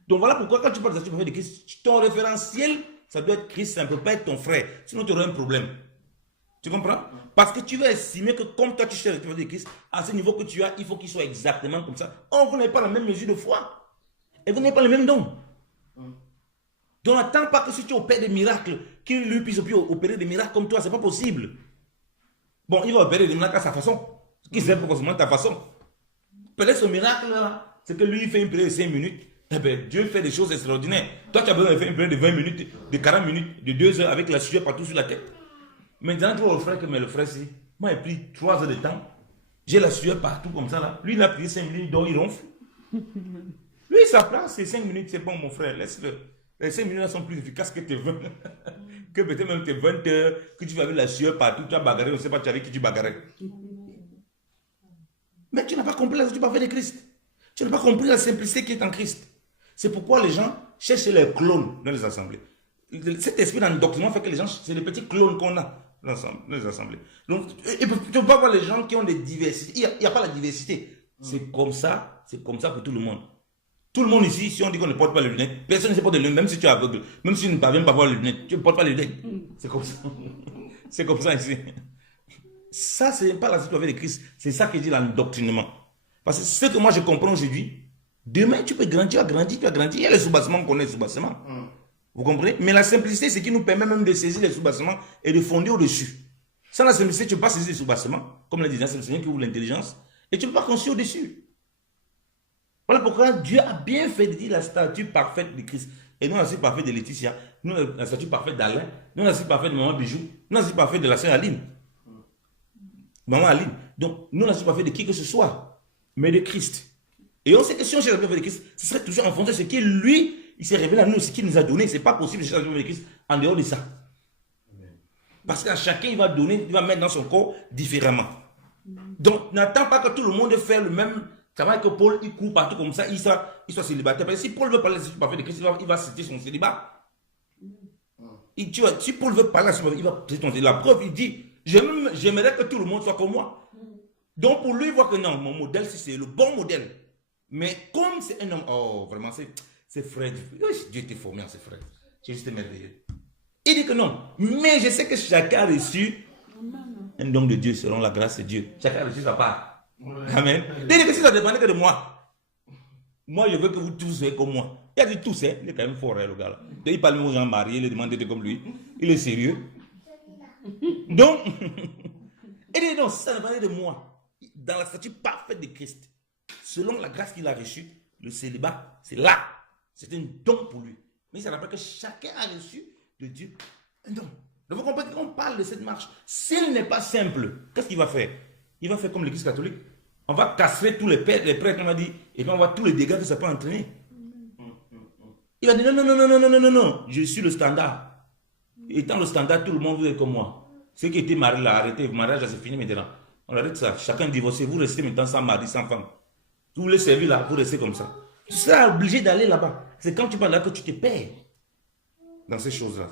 Donc voilà pourquoi quand tu parles de statut parfait de Christ, ton référentiel, ça doit être Christ, ça ne peut pas être ton frère. Sinon, tu auras un problème. Tu comprends? Parce que tu vas estimer que comme toi, tu cherches le statut parfait de Christ, à ce niveau que tu as, il faut qu'il soit exactement comme ça. Or, vous n'avez pas la même mesure de foi. Et vous n'avez pas le même don. Donc n'attends pas que si tu opères des miracles, qu'il lui puisse opérer des miracles comme toi, ce n'est pas possible. Bon, il va opérer des miracles à sa façon. Qui sait pas forcément ta façon. Peut-être ce miracle là, c'est que lui il fait une prière de 5 minutes. Eh bien, Dieu fait des choses extraordinaires. Toi, tu as besoin de faire une prière de 20 minutes, de 40 minutes, de 2 heures avec la sueur partout sur la tête. Maintenant, tu vois le frère que mais le frère, c'est. Moi, il a pris 3 heures de temps. J'ai la sueur partout comme ça là. Lui, il a pris 5 minutes, donc il ronfle. Lui, sa place, c'est 5 minutes, c'est bon, mon frère, laisse-le. Les 5 minutes là sont plus efficaces que tes 20. Que peut-être même tes 20 heures, que tu vas avec la sueur partout, tu as bagarré, on ne sait pas avec qui tu bagarrais. Mais tu n'as pas compris la tu parfait de Christ. Tu n'as pas compris la simplicité qui est en Christ. C'est pourquoi les gens cherchent les clones dans les assemblées. Cet esprit d'endoctrinement fait que les gens, c'est les petits clones qu'on a dans les assemblées. Donc, tu ne peux pas voir les gens qui ont des diversités. Il n'y a pas la diversité. C'est comme ça pour tout le monde. Tout le monde ici, si on dit qu'on ne porte pas les lunettes, personne ne se porte les lunettes, même si tu es aveugle, même si tu ne parviens pas à voir les lunettes, tu ne portes pas les lunettes. C'est comme ça. C'est comme ça ici. Ça, ce n'est pas la situation de Christ. C'est ça qui dit l'endoctrinement. Parce que ce que moi je comprends aujourd'hui, demain tu peux grandir, tu vas grandir. Il y a les sous-bassements, on connaît les sous-bassements. Vous comprenez? Mais la simplicité, c'est qui nous permet même de saisir les sous-bassements et de fonder au-dessus. Sans la simplicité, tu ne peux pas saisir les sous-bassements. Comme l'a dit, c'est le Seigneur qui ouvre l'intelligence. Et tu ne peux pas construire au-dessus. Voilà pourquoi Dieu a bien fait de dire la statue parfaite de Christ. Et nous, la statue parfaite de Laetitia, nous, la statue parfaite d'Alain, nous, la statue parfaite de Maman Bijou, nous, la statue parfaite de la sœur Aline. Maman Aline. Donc, nous, la statue parfaite de qui que ce soit, mais de Christ. Et on sait que si on cherche la statue parfaite de Christ, ce serait toujours en fonction de ce qui lui, il s'est révélé à nous, ce qu'il nous a donné. Ce n'est pas possible de chercher la statue parfaite de Christ en dehors de ça. Parce qu'à chacun, il va donner, il va mettre dans son corps différemment. Donc, n'attends pas que tout le monde fasse le même. Ça va que Paul, il court partout comme ça, il soit célibataire. Parce que si Paul veut parler de ce parfait de Christ, il va citer son célibat. Si Paul veut parler de ce il va citer son célibat. La preuve, il dit, j'aimerais que tout le monde soit comme moi. Donc pour lui, il voit que non, mon modèle, c'est le bon modèle. Mais comme c'est un homme, oh, vraiment, c'est Fred. Dieu t'est formé en ce frère. C'est juste merveilleux. Il dit que non, mais je sais que chacun a reçu un don de Dieu selon la grâce de Dieu. Chacun a reçu sa part. Amen. Il dit que si ça ne dépendait que de moi, je veux que vous tous soyez comme moi. Il a dit tous, il est quand même fort, le gars là. Il parle aux gens mariés, il demande d'être comme lui. Il est sérieux. Donc, il dit non, si ça ne dépendait de moi, dans la statue parfaite de Christ, selon la grâce qu'il a reçue, le célibat, c'est là. C'est un don pour lui. Mais ça rappelle que chacun a reçu de Dieu un don. Donc vous comprenez qu'on parle de cette marche. S'il n'est pas simple, qu'est-ce qu'il va faire? Il va faire comme l'Église catholique. On va casser tous les prêtres, on va dire, et puis on va tous les dégâts que ça peut entraîner. Il va dire non, je suis le standard. Étant le standard, tout le monde veut être comme moi. Ceux qui étaient mariés là, arrêtez, le mariage c'est fini maintenant. On arrête ça. Chacun divorcé, vous restez maintenant sans mari, sans femme. Vous voulez servir là, vous restez comme ça. Tu seras obligé d'aller là-bas. C'est quand tu vas là que tu te perds dans ces choses-là.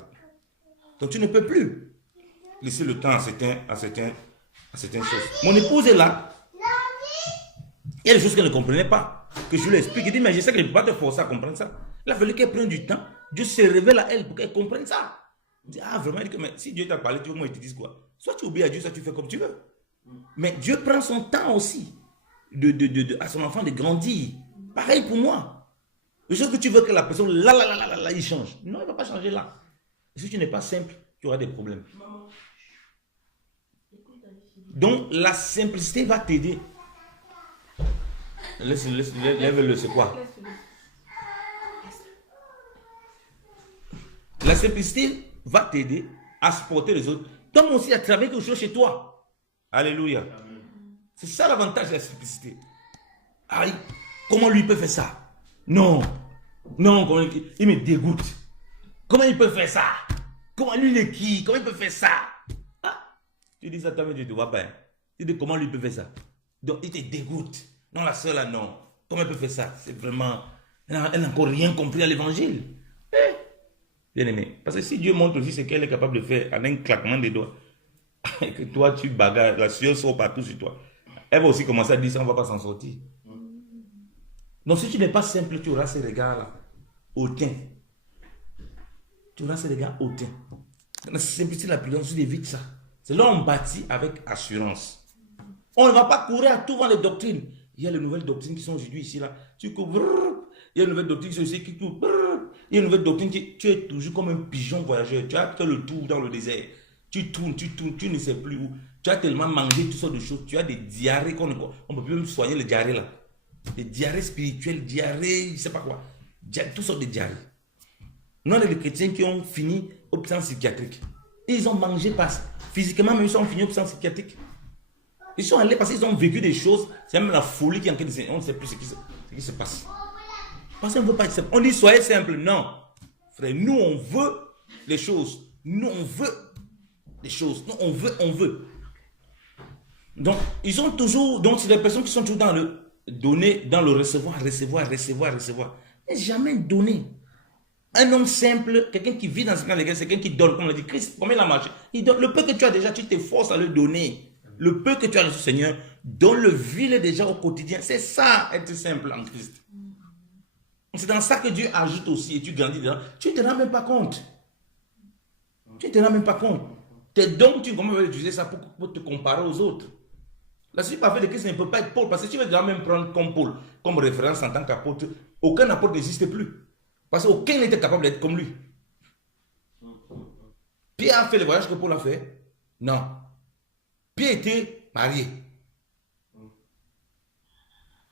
Donc tu ne peux plus laisser le temps à certaines choses. Mon épouse est là. Il y a des choses qu'elle ne comprenait pas. Que je lui explique. Elle dit, mais je sais que je ne peux pas te forcer à comprendre ça. Il a fallu qu'elle prenne du temps. Dieu se révèle à elle pour qu'elle comprenne ça. Je dis, ah vraiment, elle dit que, mais si Dieu t'a parlé, tu veux moi, il te dise quoi? Soit tu oublies à Dieu, soit tu fais comme tu veux. Mais Dieu prend son temps aussi à son enfant de grandir. Pareil pour moi. Les choses que tu veux que la personne, là, il change. Non, il ne va pas changer là. Et si tu n'es pas simple, tu auras des problèmes. Donc, la simplicité va t'aider. Lève-le, c'est quoi? La simplicité va t'aider à supporter les autres. Toi aussi, à travailler quelque chose chez toi. Alléluia. C'est ça l'avantage de la simplicité. Ah, comment lui peut faire ça? Non, il me dégoûte. Comment il peut faire ça? Comment lui, il est qui? Comment il peut faire ça? Ah, tu dis ça, toi, mais tu ne vois pas. Tu dis comment lui peut faire ça? Donc, il te dégoûte. Non, la sœur là, non. Comment elle peut faire ça? C'est vraiment... Elle n'a encore rien compris à l'évangile. Bien aimé. Parce que si Dieu montre aussi ce qu'elle est capable de faire en un claquement des doigts, et que toi, tu bagarres, la sueur sort partout sur toi, elle va aussi commencer à dire ça, on ne va pas s'en sortir. Donc, si tu n'es pas simple, tu auras ces regards-là hautains. Tu auras ces regards hautains. Dans la simplicité de la prudence, tu évites ça. C'est là on bâtit avec assurance. On ne va pas courir à tout vent les doctrines. Il y a les nouvelles doctrines qui sont aujourd'hui ici, là. Tu cours, brrr. Il y a les nouvelles doctrines qui sont ici, qui courent, brrr. Il y a une nouvelle doctrine qui... Tu es toujours comme un pigeon voyageur. Tu as fait le tour dans le désert. Tu tournes, tu ne sais plus où. Tu as tellement mangé toutes sortes de choses. Tu as des diarrhées qu'on ne peut plus même soigner les diarrhées, là. Des diarrhées spirituelles, diarrhées, je ne sais pas quoi. toutes sortes de diarrhées. Nous, on a des chrétiens qui ont fini au hôpital psychiatrique. Ils ont mangé physiquement, mais ils sont finis au hôpital psychiatrique. Ils sont allés parce qu'ils ont vécu des choses. C'est même la folie qui est en train de se... On ne sait plus ce qui se passe. Parce qu'on ne veut pas être simple. On dit soyez simple. Non. Frère, nous on veut les choses. Nous on veut les choses. Nous on veut. Donc, ils sont toujours... Donc, c'est des personnes qui sont toujours dans le donner, dans le recevoir. Mais jamais donner. Un homme simple, quelqu'un qui vit dans ce camp de guerre, c'est quelqu'un qui donne, comme l'a dit Christ, combien il a marché. Il donne. Le peu que tu as déjà, tu t'efforces à le donner. Le peu que tu as reçu, Seigneur, donne-le déjà au quotidien. C'est ça, être simple en Christ. C'est dans ça que Dieu ajoute aussi et tu grandis dedans. Tu ne te rends même pas compte. Tes dons, tu commences à utiliser ça pour te comparer aux autres. La suite parfaite de Christ ne peut pas être Paul, parce que tu veux quand même prendre comme Paul, comme référence en tant qu'apôtre. Aucun apôtre n'existe plus. Parce qu'aucun n'était capable d'être comme lui. Pierre a fait le voyage que Paul a fait? Non. Pierre était marié.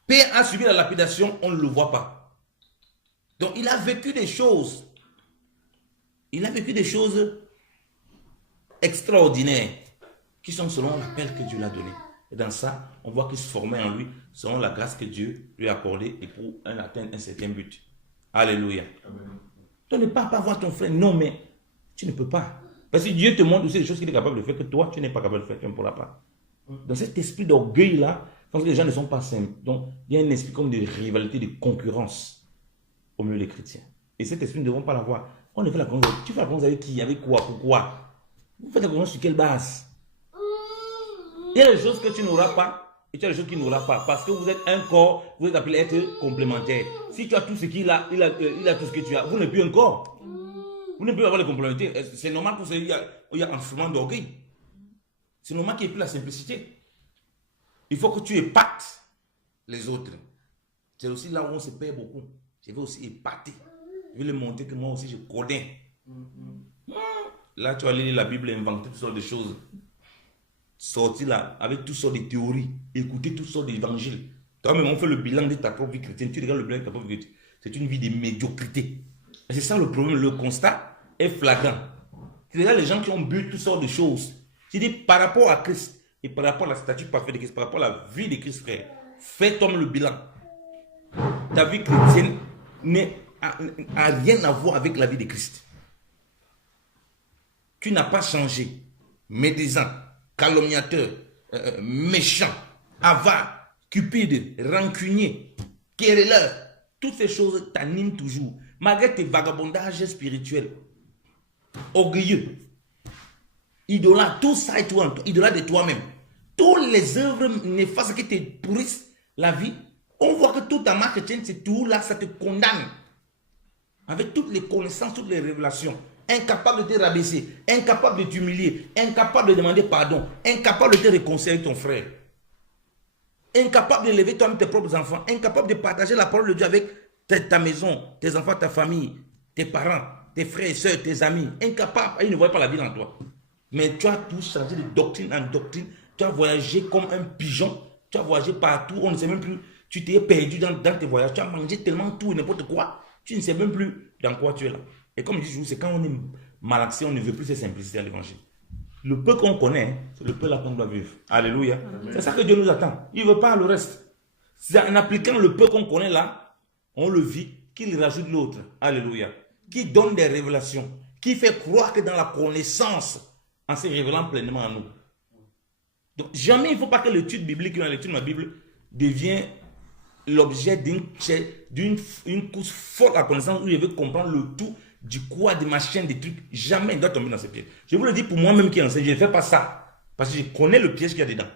Pierre a subi la lapidation, on ne le voit pas. Donc il a vécu des choses. Il a vécu des choses extraordinaires qui sont selon l'appel que Dieu l'a donné. Et dans ça, on voit qu'il se formait en lui selon la grâce que Dieu lui a accordée et pour atteindre un certain but. Alléluia. Donc ne pas voir ton frère. Non, mais tu ne peux pas. Parce que Dieu te montre aussi des choses qu'il est capable de faire que toi, tu n'es pas capable de faire, tu ne pourras pas. Dans cet esprit d'orgueil-là, quand les gens ne sont pas simples, donc il y a un esprit comme de rivalité, de concurrence au milieu des chrétiens. Et cet esprit, nous ne devons pas l'avoir. On ne fait la concurrence. Tu fais la concurrence avec qui? Avec quoi? Pourquoi? Vous faites la concurrence sur quelle base? Il y a des choses que tu n'auras pas et tu as des choses qu'il n'aura pas. Parce que vous êtes un corps, vous êtes appelé à être complémentaire. Si tu as tout ce qu'il a, il a tout ce que tu as. Vous n'êtes plus un corps. Vous ne pouvez avoir les complémentaires. C'est normal pour il y a un flou d'orgueil. C'est normal qu'il n'y ait plus la simplicité. Il faut que tu épates les autres. C'est aussi là où on se perd beaucoup. Je vais aussi épater. Je vais leur montrer que moi aussi je connais. Là, tu vas lire la Bible et inventer toutes sortes de choses. Sortir là avec toutes sortes de théories. Écouter toutes sortes d'évangiles. Toi-même, on fait le bilan de ta propre vie chrétienne. Tu regardes le bilan de ta propre vie chrétienne. C'est une vie de médiocrité. Et c'est ça le problème. Le constat est flagrant. Tu regardes les gens qui ont bu toutes sortes de choses. Tu dis par rapport à Christ et par rapport à la statue parfaite de Christ, par rapport à la vie de Christ, frère, fais-toi le bilan. Ta vie chrétienne n'a rien à voir avec la vie de Christ. Tu n'as pas changé. Médisant, calomniateur, méchant, avare, cupide, rancunier, querelleur. Toutes ces choses t'animent toujours. Malgré tes vagabondages spirituels. Orgueilleux. Idolâtre, tout ça est toi, idolâtre de toi-même. Toutes les œuvres néfastes qui te pourrissent la vie, on voit que toute ta marque chrétienne, c'est tout là, ça te condamne. Avec toutes les connaissances, toutes les révélations. Incapable de te rabaisser, incapable de t'humilier, incapable de demander pardon, incapable de te réconcilier avec ton frère. Incapable de lever toi-même tes propres enfants, incapable de partager la parole de Dieu avec ta maison, tes enfants, ta famille, tes parents, tes frères et soeurs, tes amis. Incapable, ils ne voient pas la vie en toi. Mais tu as tout changé de doctrine en doctrine, tu as voyagé comme un pigeon, tu as voyagé partout, on ne sait même plus, tu t'es perdu dans tes voyages, tu as mangé tellement tout et n'importe quoi, tu ne sais même plus dans quoi tu es là. Et comme je dis toujours, c'est quand on est malaxé, on ne veut plus cette simplicité à l'évangile. Le peu qu'on connaît, c'est le peu là qu'on doit vivre. Alléluia. C'est ça que Dieu nous attend. Il ne veut pas le reste. C'est en appliquant le peu qu'on connaît là, on le vit, qu'il rajoute l'autre. Alléluia. Qui donne des révélations, qui fait croire que dans la connaissance, en se révélant pleinement à nous. Donc jamais il ne faut pas que l'étude biblique, la lecture de ma Bible, devienne l'objet d'une course forte à connaissance où je veux comprendre le tout du quoi, des machines, des trucs. Jamais il ne doit tomber dans ces pièges. Je vous le dis pour moi-même qui enseigne, je ne fais pas ça. Parce que je connais le piège qu'il y a dedans.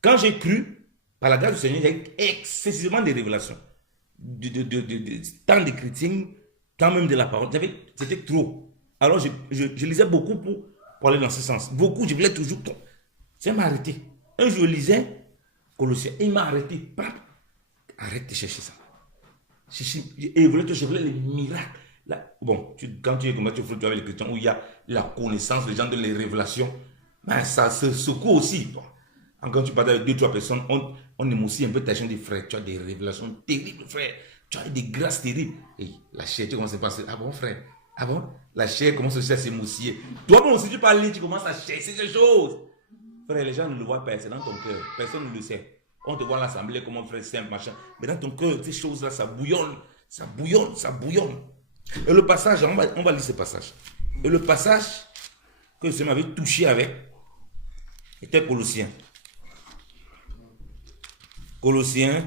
Quand j'ai cru, par la grâce du Seigneur, j'ai excessivement des révélations. Tant de chrétiens, tant même de la parole. C'était trop. Alors je lisais beaucoup pour aller dans ce sens. Beaucoup, je voulais toujours. Ça m'a arrêté. Un jour, je lisais Colossiens. Il m'a arrêté. Arrête de chercher ça. Et il voulait te chercher les miracles. Là, bon, quand tu es comme ça, tu flirtes avec les chrétiens où il y a la connaissance, les gens donnent les révélations. Ben, ça se secoue aussi. Quand tu parles avec 2-3 personnes, on aime aussi un peu ta chaîne des frères. Tu as des révélations terribles, frère. Tu as des grâces terribles. Et la chair, tu commences à passer. Ah bon, frère? Ah bon? La chair commence aussi à s'émoussiller. Toi-même aussi, tu parles, tu commences à chercher ces choses. Frère, les gens ne le voient pas, c'est dans ton cœur. Personne ne le sait. On te voit à l'assemblée comme un frère simple, machin. Mais dans ton cœur, ces choses-là, ça bouillonne. Ça bouillonne, ça bouillonne. Et le passage, on va lire ce passage. Et le passage que je m'avais touché avec était Colossiens. Colossiens.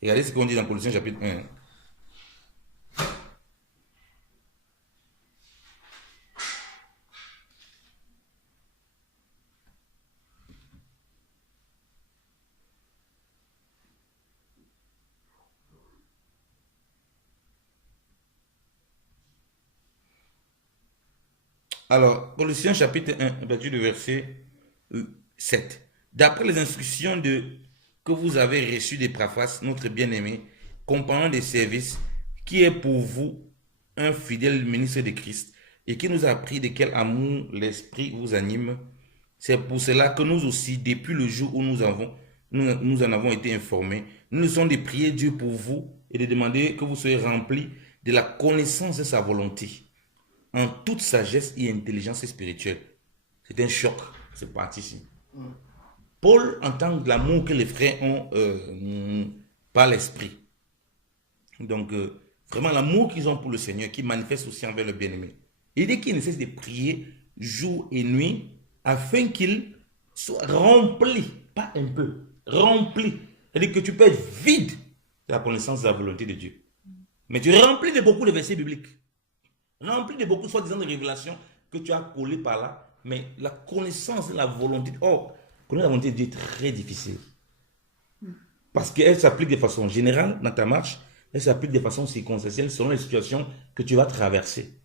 Regardez ce qu'on dit dans Colossiens chapitre 1. Alors, Colossiens chapitre 1, à partir du verset 7. D'après les instructions que vous avez reçues d'Épaphras, notre bien-aimé, compagnon des services, qui est pour vous un fidèle ministre de Christ, et qui nous a appris de quel amour l'Esprit vous anime. C'est pour cela que nous aussi, depuis le jour où nous en avons été informés, nous nous sommes de prier Dieu pour vous et de demander que vous soyez remplis de la connaissance de sa volonté, en toute sagesse et intelligence spirituelle. C'est un choc, c'est parti ici. Paul entend l'amour que les frères ont par l'esprit. Donc, vraiment l'amour qu'ils ont pour le Seigneur, qui manifeste aussi envers le bien-aimé. Il dit qu'il ne cesse de prier jour et nuit afin qu'il soit rempli, pas un peu, rempli. C'est-à-dire que tu peux être vide de la connaissance de la volonté de Dieu. Mais tu es rempli de beaucoup de versets bibliques. Rempli de beaucoup, soi-disant, de révélations que tu as collées par là. Mais la connaissance de la volonté, connaître la volonté de Dieu est très difficile. Parce qu'elle s'applique de façon générale dans ta marche, elle s'applique de façon circonstancielle selon les situations que tu vas traverser.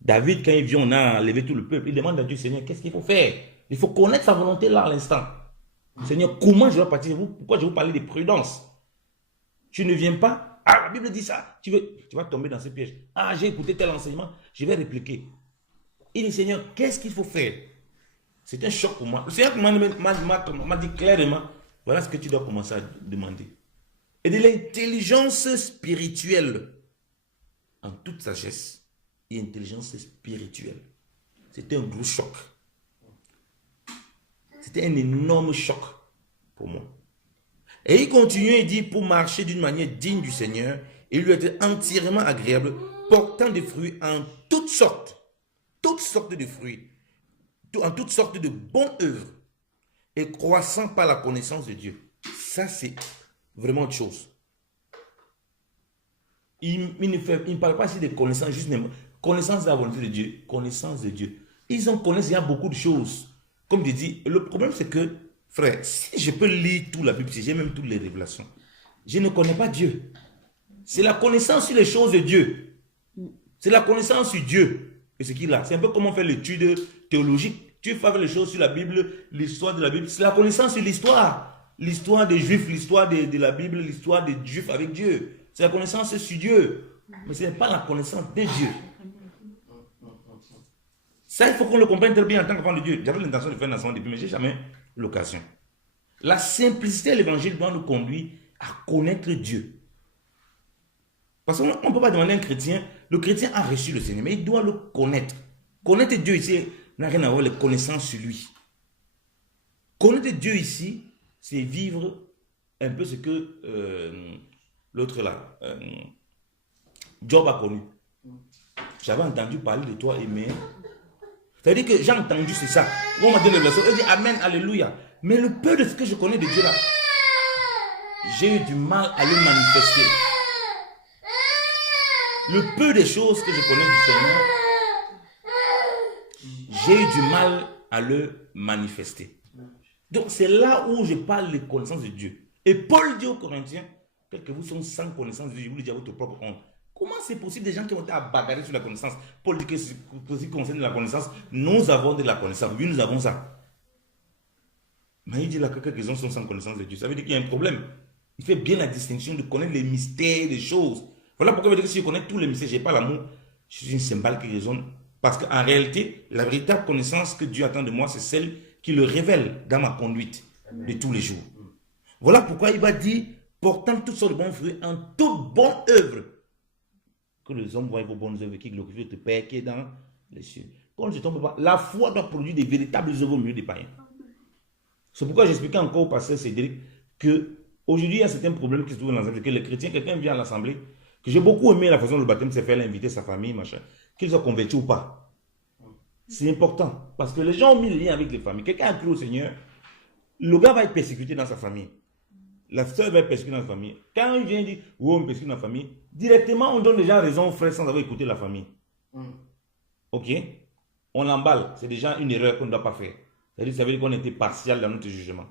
David, quand il vient, on a levé tout le peuple, il demande à Dieu, Seigneur, qu'est-ce qu'il faut faire? Il faut connaître sa volonté là à l'instant. Seigneur, comment je dois partir? Pourquoi je vous parler de prudence? Tu ne viens pas? Ah, la Bible dit ça. Tu vas tomber dans ce piège. Ah, j'ai écouté tel enseignement, je vais répliquer. Il dit, Seigneur, qu'est-ce qu'il faut faire? C'est un choc pour moi. Le Seigneur m'a dit clairement, voilà ce que tu dois commencer à demander. Et de l'intelligence spirituelle, en toute sagesse et intelligence spirituelle. C'était un gros choc. C'était un énorme choc pour moi. Et il continue et dit, pour marcher d'une manière digne du Seigneur, il lui était entièrement agréable, portant des fruits en toutes sortes de fruits, en toutes sortes de bonnes œuvres, et croissant par la connaissance de Dieu. Ça, c'est vraiment autre chose. Il ne parle pas ici de connaissance, juste connaissance de la volonté de Dieu, connaissance de Dieu. Ils en connaissent, il y a beaucoup de choses. Comme je dis, le problème c'est que, frère, si je peux lire toute la Bible, si j'ai même toutes les révélations, je ne connais pas Dieu. C'est la connaissance sur les choses de Dieu. C'est la connaissance sur Dieu. Et ce qu'il a. C'est un peu comme on fait l'étude théologique. Tu fais les choses sur la Bible, l'histoire de la Bible. C'est la connaissance sur l'histoire. L'histoire des Juifs, l'histoire de la Bible, l'histoire des Juifs avec Dieu. C'est la connaissance sur Dieu. Mais ce n'est pas la connaissance de Dieu. Ça, il faut qu'on le comprenne très bien en tant qu'enfant de Dieu. J'avais l'intention de faire un enseignement depuis, mais je n'ai jamais eu l'occasion. La simplicité de l'évangile doit nous conduire à connaître Dieu. Parce qu'on ne peut pas demander à un chrétien, le chrétien a reçu le Seigneur, mais il doit le connaître. Connaître Dieu ici n'a rien à voir avec les connaissances sur lui. Connaître Dieu ici, c'est vivre un peu ce que l'autre là, Job a connu. J'avais entendu parler de toi, Aimé. C'est-à-dire que j'ai entendu, c'est ça. On m'a donné le verset, il dit Amen, Alléluia. Mais le peu de ce que je connais de Dieu là, j'ai eu du mal à le manifester. Le peu des choses que je connais du Seigneur, j'ai eu du mal à le manifester. Donc c'est là où je parle de connaissance de Dieu. Et Paul dit aux Corinthiens, quels que vous sont sans connaissance de Dieu, vous le dites à votre propre honte. Comment c'est possible des gens qui ont été à bagarrer sur la connaissance? Paul dit que ce qui concerne la connaissance, nous avons de la connaissance. Oui, nous avons ça. Mais il dit là que quelques-uns sont sans connaissance de Dieu. Ça veut dire qu'il y a un problème. Il fait bien la distinction de connaître les mystères des choses. Voilà pourquoi je veux dire que si je connais tous les mystères, je n'ai pas l'amour, je suis une cymbale qui résonne. Parce qu'en réalité, la véritable connaissance que Dieu attend de moi, c'est celle qui le révèle dans ma conduite de tous les jours. Voilà pourquoi il va dire, portant toutes sortes de bons fruits en toute bonne œuvre. Que les hommes voient vos bonnes œuvres qui glorifient votre Père qui est dans les cieux. Quand je tombe pas, la foi doit produire des véritables œuvres au milieu des païens. C'est pourquoi j'expliquais encore au pasteur Cédric que aujourd'hui il y a certains problèmes qui se trouvent dans l'assemblée, que les chrétiens, quelqu'un vient à l'assemblée, que j'ai beaucoup aimé la façon dont le baptême s'est fait, l'inviter sa famille, machin, qu'ils soient convertis ou pas. C'est important, parce que les gens ont mis le lien avec les familles. Quelqu'un a cru au Seigneur, le gars va être persécuté dans sa famille. La sœur va être persécutée dans sa famille. Quand il vient dire, oui, on me persécute dans la famille, directement, on donne déjà raison aux frères sans avoir écouté la famille. Ok? On l'emballe. C'est déjà une erreur qu'on ne doit pas faire. Ça veut dire qu'on était partial dans notre jugement.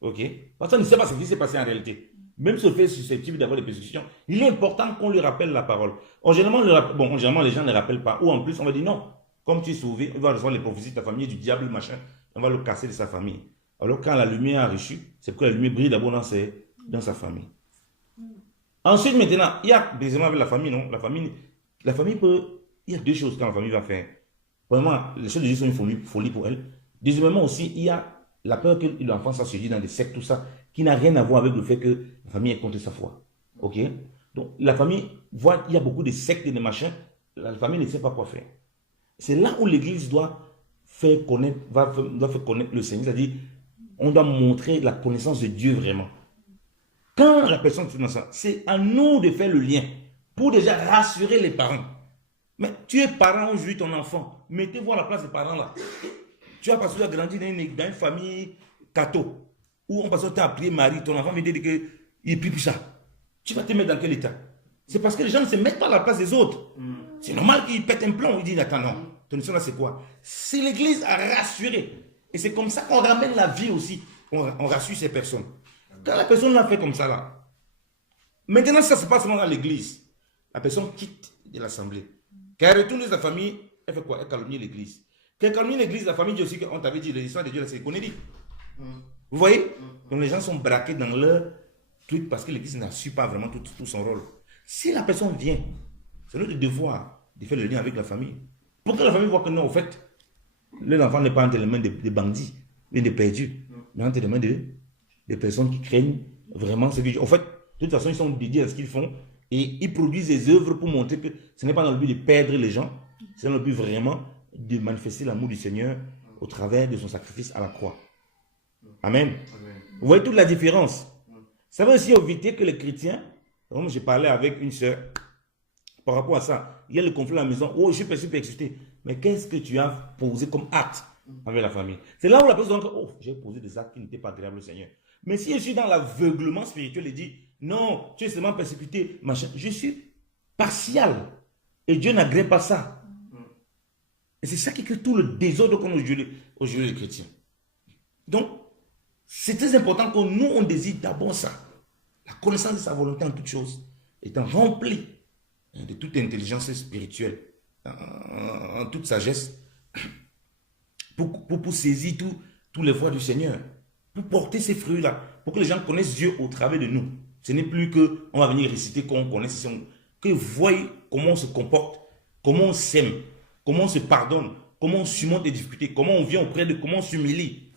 Ok? Parce qu'on ne sait pas ce qui s'est passé en réalité. Même si on fait susceptible d'avoir des persécutions, il est important qu'on lui rappelle la parole. Généralement, les gens ne le rappellent pas. Ou en plus, on va dire non. Comme tu es sauvé, on va recevoir les prophéties de ta famille, du diable, machin. On va le casser de sa famille. Alors quand la lumière a reçu, c'est que la lumière brille d'abord dans sa famille. Ensuite, maintenant, il y a des éléments avec la famille, non? La famille peut... Il y a deux choses quand la famille va faire. Premièrement, les choses de Dieu sont une folie pour elle. Deuxièmement aussi, il y a la peur que l'enfant soit séduit dans des sectes, tout ça, qui n'a rien à voir avec le fait que la famille est contre sa foi. Ok? Donc, la famille voit qu'il y a beaucoup de sectes et de machins. La famille ne sait pas quoi faire. C'est là où l'église doit faire connaître le Seigneur. C'est-à-dire, on doit montrer la connaissance de Dieu vraiment. Quand la personne est dans ça, c'est à nous de faire le lien pour déjà rassurer les parents. Mais tu es parent aujourd'hui, ton enfant. Mettez-vous à la place des parents là. Tu as parce que tu as grandi dans une famille catho, où on passe le temps à prier Marie, ton enfant me dit qu'il est plus ça. Tu vas te mettre dans quel état? C'est parce que les gens ne se mettent pas à la place des autres. C'est normal qu'ils pètent un plomb. Ils disent, attends, non, ton histoire là c'est quoi? C'est l'église à rassurer. Et c'est comme ça qu'on ramène la vie aussi. On rassure ces personnes. Quand la personne l'a fait comme ça là, maintenant ça se passe dans l'église. La personne quitte de l'assemblée. Quand elle retourne dans sa famille, elle fait quoi? Elle calomnie l'église. Quand elle calomnie l'église, la famille dit aussi qu'on t'avait dit l'histoire de Dieu, c'est qu'on est dit. Vous voyez? Donc les gens sont braqués dans leur truc parce que l'église n'a su pas vraiment tout son rôle. Si la personne vient, c'est notre devoir de faire le lien avec la famille. Pour que la famille voit que non, en fait, l'enfant n'est pas entre les mains des bandits, mais des perdus, mais entre les mains des personnes qui craignent vraiment ce que Dieu. En fait, de toute façon, ils sont dédiés à ce qu'ils font et ils produisent des œuvres pour montrer que ce n'est pas dans le but de perdre les gens, c'est dans le but vraiment de manifester l'amour du Seigneur au travers de son sacrifice à la croix. Amen. Vous voyez toute la différence. Ça va aussi éviter que les chrétiens, comme j'ai parlé avec une sœur, par rapport à ça, il y a le conflit à la maison, oh je suis persécuté, mais qu'est-ce que tu as posé comme acte avec la famille? C'est là où la personne dit, oh j'ai posé des actes qui n'étaient pas agréables au Seigneur. Mais si je suis dans l'aveuglement spirituel et dit, non, tu es seulement persécuté, machin, je suis partial. Et Dieu n'agrée pas ça. Et c'est ça qui crée tout le désordre qu'on a aujourd'hui les chrétiens. Donc, c'est très important que nous, on désire d'abord ça. La connaissance de sa volonté en toutes choses, étant rempli de toute intelligence spirituelle, en toute sagesse, pour saisir tous les voies du Seigneur, pour porter ces fruits-là, pour que les gens connaissent Dieu au travers de nous. Ce n'est plus qu'on va venir réciter qu'on connaît, que voient comment on se comporte, comment on s'aime, comment on se pardonne, comment on surmonte les difficultés, comment on vient auprès de, comment on s'humilie.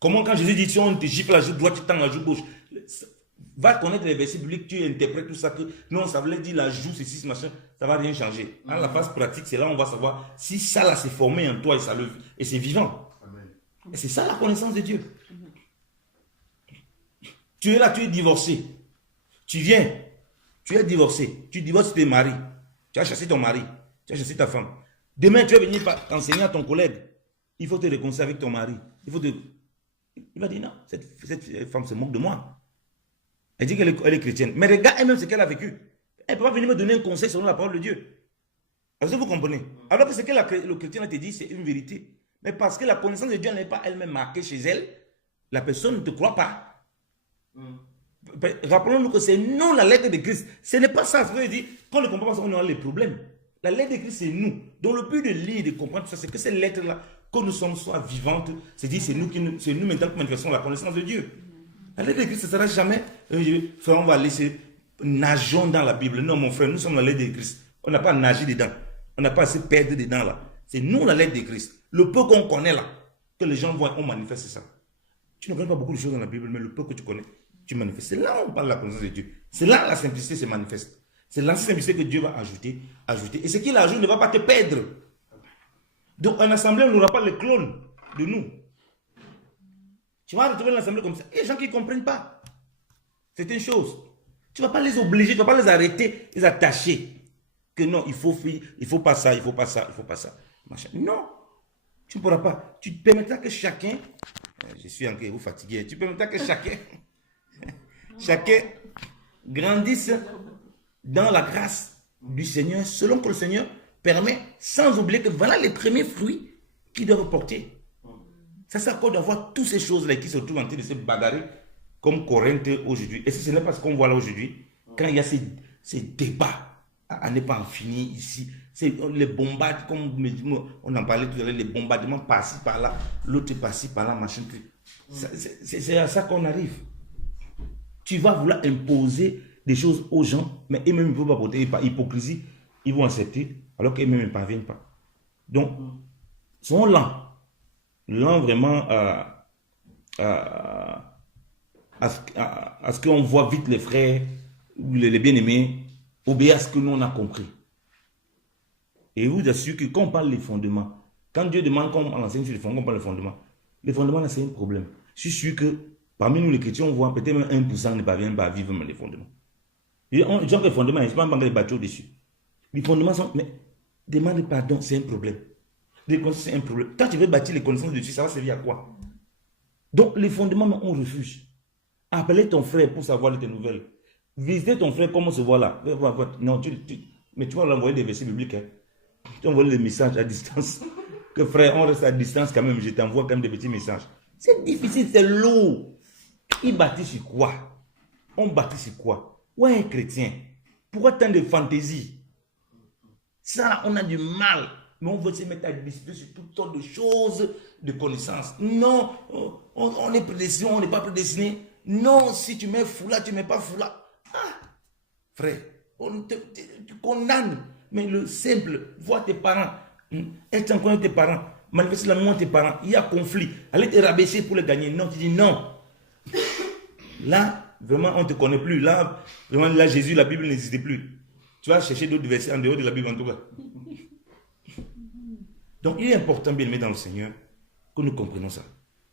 Comment quand Jésus dit, si on te gifle la joue droite, tu tends la joue gauche. Va connaître les versets bibliques, tu interprètes tout ça, que non, ça voulait dire la joue, c'est si, machin, ça va rien changer. Dans la phase pratique, c'est là où on va savoir si ça là s'est formé en toi et c'est vivant. Amen. Et c'est ça la connaissance de Dieu. Tu es là, tu es divorcé. Tu viens, tu es divorcé. Tu divorces tes maris. Tu as chassé ton mari. Tu as chassé ta femme. Demain, tu vas venir enseigner à ton collègue. Il faut te réconcilier avec ton mari. Il va dire non, cette femme se moque de moi. Elle dit qu'elle est chrétienne. Mais regarde elle-même ce qu'elle a vécu. Elle ne peut pas venir me donner un conseil selon la parole de Dieu. Est-ce que vous comprenez? Alors que ce que le chrétien te dit, c'est une vérité. Mais parce que la connaissance de Dieu n'est pas elle-même marquée chez elle, la personne ne te croit pas. Rappelons-nous que c'est nous la lettre de Christ. Ce n'est pas ça. Ce dit, quand on ne comprend pas ça, on a les problèmes. La lettre de Christ, c'est nous. Donc le but de lire et de comprendre tout ça, c'est que cette lettre-là, que nous sommes soit vivantes, c'est-à-dire c'est nous maintenant qui manifestons la connaissance de Dieu. La lettre de Christ, ça ne sera jamais, frère, on va laisser, nageons dans la Bible. Non, mon frère, nous sommes la lettre de Christ. On n'a pas à nager dedans. On n'a pas à se perdre dedans là. C'est nous la lettre de Christ. Le peu qu'on connaît là, que les gens voient, on manifeste ça. Tu ne connais pas beaucoup de choses dans la Bible, mais le peu que tu connais, tu manifestes. C'est là où on parle de la connaissance de Dieu. C'est là la simplicité se manifeste. C'est la simplicité que Dieu va ajouter. Et ce qu'il ajoute ne va pas te perdre. Donc, en assemblée, on n'aura pas les clones de nous. Tu vas retrouver l'assemblée comme ça. Et les gens qui ne comprennent pas. C'est une chose. Tu ne vas pas les obliger, tu ne vas pas les arrêter, les attacher. Que non, il faut pas ça, il faut pas ça, il faut pas ça. Machin. Non. Tu ne pourras pas. Tu te permettras que chacun, je suis encore fatigué, tu permettras que chacun grandisse dans la grâce du Seigneur, selon que le Seigneur permet, sans oublier que voilà les premiers fruits qu'il doit porter. Ça sert à quoi d'avoir toutes ces choses-là qui se retrouvent en train de se bagarrer comme Corinthe aujourd'hui. Et si ce n'est pas ce qu'on voit là aujourd'hui, quand il y a ces débats à ne pas en finir ici, c'est les bombardements, comme on en parlait tout à l'heure, les bombardements par-ci, par-là, l'autre par-ci, par-là, machin. C'est à ça qu'on arrive. Tu vas vouloir imposer des choses aux gens, mais eux-mêmes ne peuvent pas porter, par hypocrisie, ils vont accepter, alors qu'eux-mêmes ne parviennent pas. Donc, ils sont lents vraiment à ce qu'on voit vite les frères, les bien-aimés, obéir à ce que nous on a compris. Et vous assure que quand on parle des fondements, quand Dieu demande qu'on enseigne sur les fondements, on parle des fondements là c'est un problème. Je suis sûr que parmi nous les chrétiens, on voit peut-être même 1% ne parviennent pas à vivre les fondements. Genre les fondements, il ne faut pas les bateaux dessus. Les fondements sont, mais demander pardon, c'est un problème. Les connaissances, c'est un problème. Quand tu veux bâtir les connaissances dessus, ça va servir à quoi? Donc les fondements, on refuse. Appelez ton frère pour savoir tes nouvelles. Visitez ton frère, comment on se voit là. Non, mais tu vas l'envoyer des versets bibliques. Hein. Tu envoies des messages à distance. Que frère, on reste à distance quand même. Je t'envoie quand même des petits messages. C'est difficile, c'est lourd. Ils bâtissent sur quoi? On bâtit sur quoi? Ouais, chrétien. Pourquoi tant de fantaisie? Ça, on a du mal. Mais on veut se mettre à discuter sur toutes sortes de choses, de connaissances. Non, on est prédestiné, on n'est pas prédestiné. Non, si tu mets fou là, tu ne mets pas fou là. Ah, frère, tu condamnes. Mais le simple, voir tes parents, être en contact avec tes parents, manifester l'amour de tes parents, il y a conflit. Allez te rabaisser pour les gagner. Non, tu dis non. Là, vraiment, on ne te connaît plus. Là, vraiment, là, Jésus, la Bible n'existait plus. Tu vas chercher d'autres versets en dehors de la Bible en tout cas. Donc, il est important, bien aimé dans le Seigneur, que nous comprenions ça.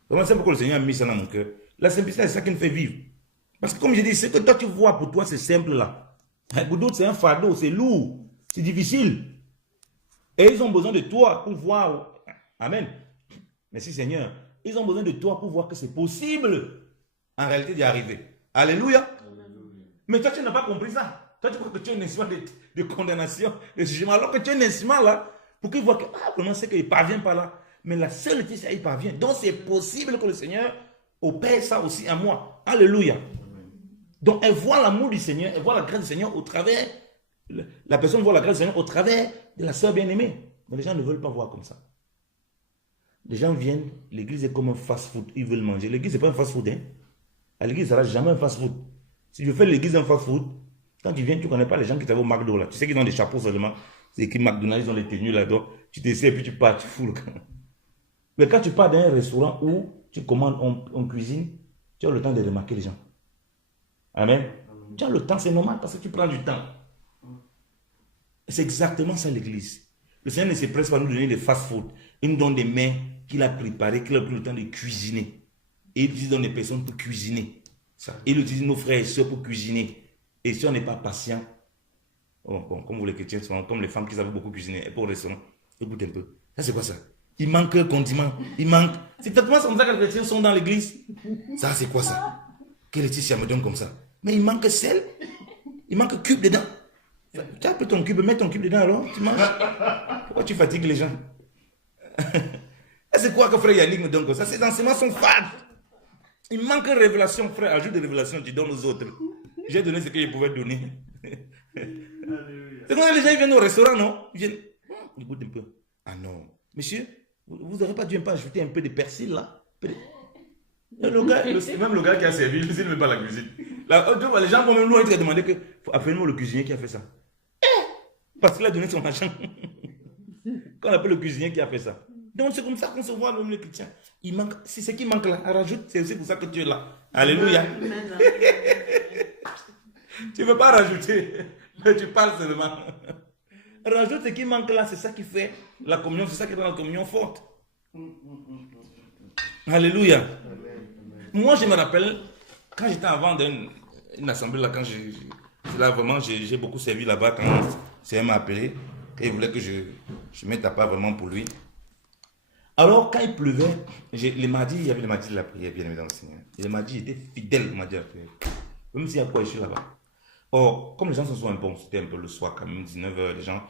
Vraiment, c'est pourquoi le Seigneur a mis ça dans mon cœur. La simplicité, c'est ça qui nous fait vivre. Parce que comme je dis, ce que toi tu vois pour toi, c'est simple là. Pour d'autres, c'est un fardeau, c'est lourd, c'est difficile. Et ils ont besoin de toi pour voir. Amen. Merci Seigneur. Ils ont besoin de toi pour voir que c'est possible en réalité d'y arriver. Alléluia. Alléluia. Mais toi, tu n'as pas compris ça. Toi, tu crois que tu as un instrument de condamnation, de jugement, alors que tu as un instrument là pour qu'ils voient que, vraiment, c'est qu'il ne parvient pas là. Mais la seule chose, c'est qu'il parvient. Donc, c'est possible que le Seigneur opère ça aussi à moi. Alléluia. Donc, elle voit l'amour du Seigneur, elle voit la grâce du Seigneur au travers, la personne voit la grâce du Seigneur au travers de la sœur bien-aimée. Mais les gens ne veulent pas voir comme ça. Les gens viennent, l'église est comme un fast-food, ils veulent manger. L'église, ce n'est pas un fast-food. Hein? À l'église, ça ne sera jamais un fast-food. Si je fais l'église un fast-food, quand tu viens, tu ne connais pas les gens qui travaillent au McDo là. Tu sais qu'ils ont des chapeaux seulement. C'est écrit McDonald's, ils ont les tenues là-dedans. Tu t'essaies et puis tu pars, tu fous le camp. Mais quand tu pars dans un restaurant où tu commandes en cuisine, tu as le temps de remarquer les gens. Amen. Tu as le temps, c'est normal parce que tu prends du temps. C'est exactement ça l'église. Le Seigneur ne se presse pas à nous donner des fast-food. Il nous donne des mets qu'il a préparés, qu'il a pris le temps de cuisiner. Et il utilise des personnes pour cuisiner. Il utilise nos frères et soeurs pour cuisiner. Et si on n'est pas patient, bon, comme vous les chrétiens, comme les femmes qui savent beaucoup cuisiner, et pour le restaurant, écoute un peu. Ça c'est quoi ça? Il manque un condiment. Il manque. C'est exactement comme ça que les chrétiens sont dans l'église. Ça c'est quoi ça? Que Laetitia me donne comme ça. Mais il manque sel. Il manque cube dedans. Tu as pris ton cube, mets ton cube dedans alors. Tu manges. Pourquoi tu fatigues les gens? C'est quoi que frère Yannick me donne comme ça? Ces enseignements sont fades. Il manque de révélation, frère. Ajoute des révélations, tu donnes aux autres. J'ai donné ce que je pouvais donner. C'est quand les gens viennent au restaurant, non? Ils viennent. Écoute un peu. Ah non. Monsieur, vous n'aurez pas dû un peu ajouter un peu de persil là? Même le gars qui a servi, il ne met pas la cuisine. Les gens vont même loin te demander que appelle-moi le cuisinier qui a fait ça. Parce qu'il a donné son argent. Quand on appelle le cuisinier qui a fait ça. Donc c'est comme ça qu'on se voit même les chrétiens. Il manque, c'est ce qui manque là. Rajoute, c'est aussi pour ça que tu es là. Alléluia. Tu ne veux pas rajouter, mais tu parles seulement. Rajoute ce qui manque là, c'est ça qui fait la communion, c'est ça qui rend la communion forte. Alléluia. Moi, je me rappelle, quand j'étais avant d'une assemblée, là, quand là, vraiment, j'ai beaucoup servi là-bas quand c'est m'a appelé et il voulait que je mette à part vraiment pour lui. Alors, quand il pleuvait, les mardis, il y avait le mardi de la prière, bien évidemment, Seigneur. Et le mardi, j'étais fidèle au mardi de la prière. Même s'il y a quoi, je suis là-bas. Or, comme les gens sont souvent bons, c'était un peu le soir, quand même, 19h, les gens,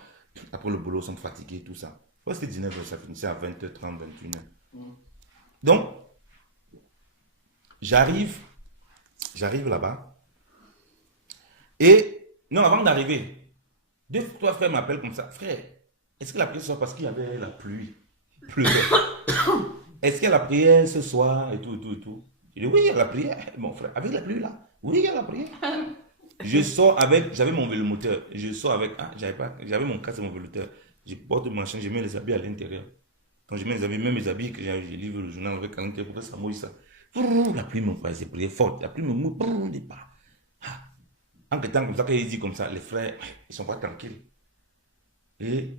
après le boulot, sont fatigués, tout ça. Ouais, c'était 19h, ça finissait à 20h30, 21h. Donc, j'arrive là-bas. Et, non, avant d'arriver, 2-3 frères m'appellent comme ça. Frère, est-ce que la prière ce soir, parce qu'il y avait la pluie, il pleuvait. Est-ce qu'il y a la prière ce soir, et tout, et tout, et tout. Je dis, oui, il y a la prière, mon frère. Avec la pluie là? Oui, il y a la prière. Je sors avec, j'avais mon vélomoteur. Je sors avec, j'avais mon casque et mon vélomoteur. Je porte le machin, je mets les habits à l'intérieur. Quand je mets les habits, même les habits que je livre le journal avec à l'intérieur, pour faire ça mouille ça. La pluie me fait, c'est prière forte. La pluie me mouille, départ. En temps comme ça, quand il dit comme ça, les frères, ils sont pas tranquilles. Et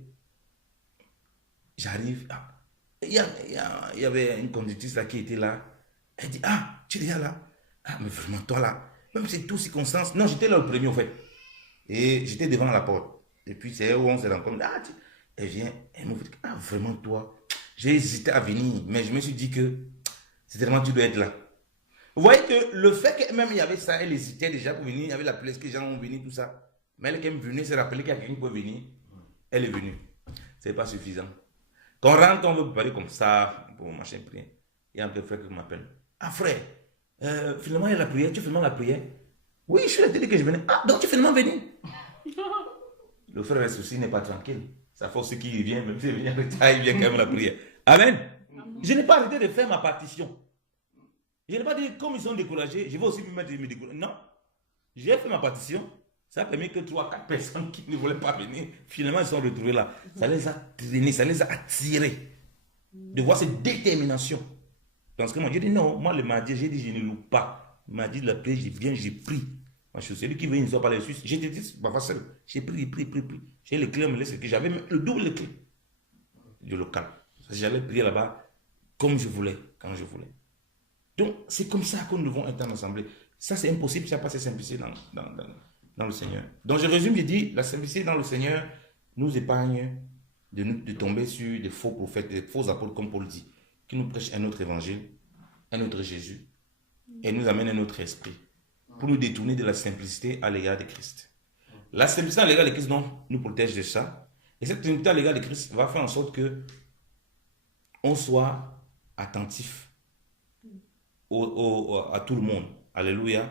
j'arrive, il y avait une conductrice là qui était là. Elle dit, tu es déjà là? Mais vraiment, toi là, même si c'est tout circonstance. Non, j'étais là le premier en fait. Et j'étais devant la porte. Et puis c'est où on s'est rencontrés. Elle vient, elle me dit, vraiment toi? J'ai hésité à venir, mais je me suis dit que c'est tellement tu dois être là. Vous voyez que le fait que même il y avait ça, elle hésitait déjà pour venir, il y avait la place que les gens ont venu, tout ça. Mais elle, quand elle est venue, s'est rappelé qu'il y a quelqu'un qui peut venir. Elle est venue. Ce n'est pas suffisant. Quand on rentre, on veut parler comme ça, pour machin prière. Il y a un peu frère qui m'appelle. Frère, finalement il y a la prière, tu fais finalement la prière? Oui, je suis la télé que je venais. Donc tu es finalement venu? Le frère reste aussi, n'est pas tranquille. Ça force ceux qui viennent, même s'il vient en retard, il vient quand même la prière. Amen. Je n'ai pas arrêté de faire ma partition. Je n'ai pas dit, comme ils sont découragés, je vais aussi me mettre me décourager. Non. J'ai fait ma partition. Ça a permis que 3-4 personnes qui ne voulaient pas venir, finalement, ils sont retrouvés là. Ça les a traînés, ça les a attirés. De voir cette détermination. Parce que moi, j'ai dit non, moi le mardi, j'ai dit je ne loue pas. Le mardi de la prière, j'ai viens, j'ai pris. Moi, je suis celui qui veut une histoire par les Suisses. J'ai dit, pas facile. J'ai pris. J'ai les clés, me laisse que j'avais le double de clés du local. J'allais prier là-bas comme je voulais, quand je voulais. Donc, c'est comme ça que nous devons être en assemblée. Ça, c'est impossible, ça n'a pas cette simplicité dans le Seigneur. Donc, je résume, je dis, la simplicité dans le Seigneur nous épargne de tomber sur des faux prophètes, des faux apôtres, comme Paul dit, qui nous prêchent un autre évangile, un autre Jésus, et nous amène un autre esprit, pour nous détourner de la simplicité à l'égard de Christ. La simplicité à l'égard de Christ, donc, nous protège de ça. Et cette simplicité à l'égard de Christ va faire en sorte que on soit attentif à tout le monde. Alléluia.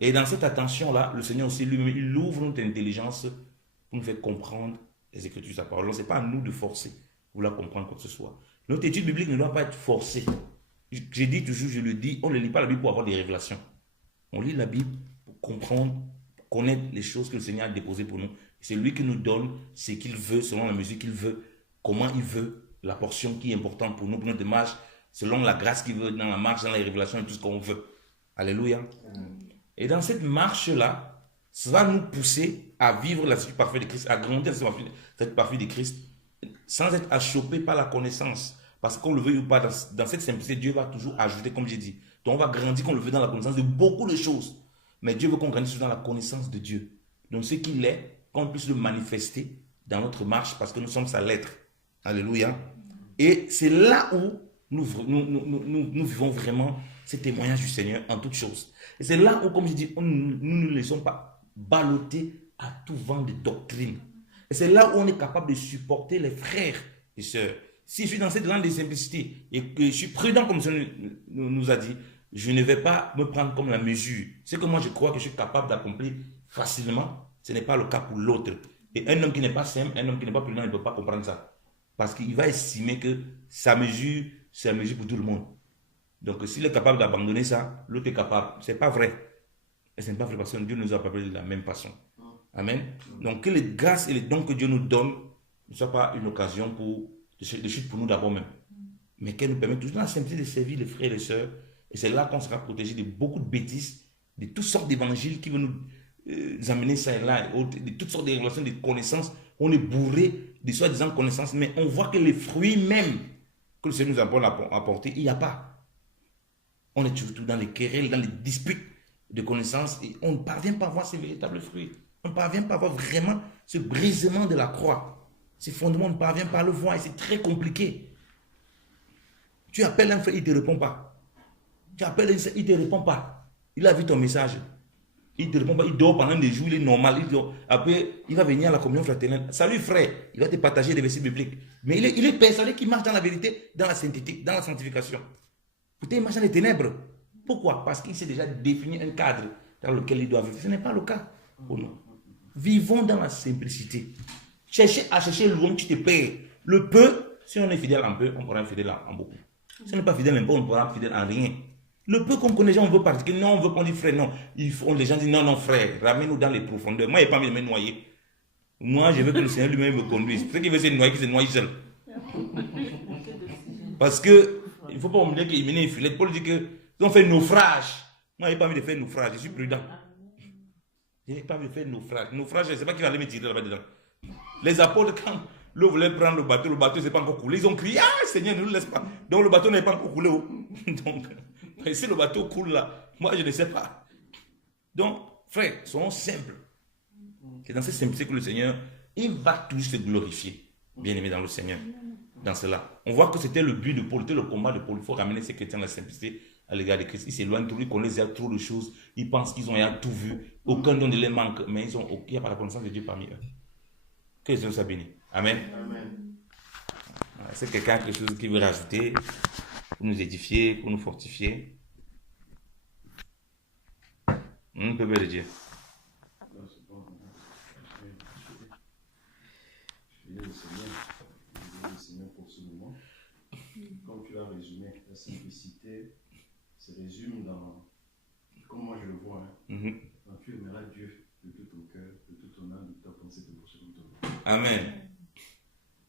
Et dans cette attention-là, le Seigneur aussi, lui, il ouvre notre intelligence pour nous faire comprendre les Écritures de sa parole. Ce n'est pas à nous de forcer pour la comprendre quoi que ce soit. Notre étude biblique ne doit pas être forcée. J'ai dit toujours, je le dis, on ne lit pas la Bible pour avoir des révélations. On lit la Bible pour comprendre, pour connaître les choses que le Seigneur a déposées pour nous. C'est lui qui nous donne ce qu'il veut, selon la mesure qu'il veut, comment il veut, la portion qui est importante pour nous, pour notre démarche, selon la grâce qu'il veut, dans la marche, dans les révélations et tout ce qu'on veut. Alléluia. Et dans cette marche-là, ça va nous pousser à vivre la suite parfaite de Christ, à grandir cette parfaite de Christ, sans être achoppé par la connaissance. Parce qu'on le veut ou pas, dans cette simplicité, Dieu va toujours ajouter, comme j'ai dit. Donc on va grandir, qu'on le veut, dans la connaissance de beaucoup de choses. Mais Dieu veut qu'on grandisse dans la connaissance de Dieu. Donc ce qu'il est, qu'on puisse le manifester dans notre marche, parce que nous sommes sa lettre. Alléluia. Et c'est là où nous vivons vraiment ces témoignages du Seigneur en toutes choses. Et c'est là où, comme je dis, nous ne nous laissons pas balloter à tout vent de doctrine. Et c'est là où on est capable de supporter les frères et sœurs. Si je suis dans cette langue de simplicité et que je suis prudent, comme ça nous a dit, je ne vais pas me prendre comme la mesure. Ce que moi je crois que je suis capable d'accomplir facilement, ce n'est pas le cas pour l'autre. Et un homme qui n'est pas simple, un homme qui n'est pas prudent, il ne peut pas comprendre ça. Parce qu'il va estimer que sa mesure, c'est la mesure pour tout le monde. Donc s'il est capable d'abandonner ça, l'autre est capable. Ce n'est pas vrai. Et ce n'est pas vrai parce que Dieu nous a pas appelés de la même façon. Amen. Donc que les grâces et les dons que Dieu nous donne ne soient pas une occasion de chute pour nous d'abord même. Mais qu'elle nous permette toujours dans la simplicité de servir les frères et les sœurs Et c'est là qu'on sera protégé de beaucoup de bêtises, de toutes sortes d'évangiles qui vont nous amener ça et là, de toutes sortes de révélations, de connaissances. On est bourré de soi-disant connaissances, mais on voit que les fruits même que le Seigneur nous a apportés, il n'y a pas. On est surtout dans les querelles, dans les disputes de connaissances et on ne parvient pas à voir ces véritables fruits. On ne parvient pas à voir vraiment ce brisement de la croix. Ces fondements, on ne parvient pas à le voir et c'est très compliqué. Tu appelles un frère, il ne te répond pas. Tu appelles un frère, il ne te répond pas. Il a vu ton message. Il ne te répond pas, il dort pendant des jours, il est normal. Il dort. Après, il va venir à la communion fraternelle. Salut frère, il va te partager des versets bibliques. Mais il est persuadé qu'il marche dans la vérité, dans la sainteté, dans la sanctification. Pourtant, il marche dans les ténèbres. Pourquoi? Parce qu'il s'est déjà défini un cadre dans lequel il doit vivre. Ce n'est pas le cas pour nous. Vivons dans la simplicité. Cherchez à chercher loin, tu te perds. Le peu, si on est fidèle en peu, on pourra être fidèle en beaucoup. Si on n'est pas fidèle en peu, on pourra être fidèle en rien. Le peu qu'on connaît, les gens, on veut pratiquer. Non, on veut qu'on dise frère, non. Les gens disent non, non, frère, ramène-nous dans les profondeurs. Moi, il n'y a pas envie de me noyer. Moi, je veux que le Seigneur lui-même me conduise. C'est qu'il veut se noyer, qu'il se noie seul. Parce que, il ne faut pas oublier qu'il menait une filette. Paul dit que, ils ont fait naufrage. Moi, je n'ai pas envie de faire naufrage, je suis prudent. Je n'ai pas envie de faire naufrage. Naufrage, je ne sais pas qui va aller me tirer là-bas dedans. Les apôtres, quand l'eau voulait prendre le bateau ne s'est pas encore coulé. Ils ont crié, ah Seigneur, ne nous laisse pas. Donc le bateau n'est pas encore coulé. Donc, si le bateau coule là, moi je ne sais pas. Donc, frère, soyons simples. C'est dans cette simplicité que le Seigneur, il va toujours se glorifier. Bien aimé dans le Seigneur. Dans cela. On voit que c'était le but de Paul, c'était le combat de Paul. Il faut ramener ces chrétiens à la simplicité à l'égard de Christ. Ils s'éloignent trop, ils connaissent trop de choses. Ils pensent qu'ils ont tout vu. Aucun don ne les manque. Mais il n'y a pas la connaissance de Dieu parmi eux. Que le Seigneur soit béni. Amen. Amen. C'est quelqu'un quelque chose qui veut rajouter pour nous édifier, pour nous fortifier. Peuple de Dieu. Je vais le Seigneur pour ce moment. Comme tu l'as résumé, la simplicité se résume dans, comme moi je le vois, quand tu aimeras Dieu de tout ton cœur, de toute ton âme, de toute ta pensée, de tout ton cœur. Amen.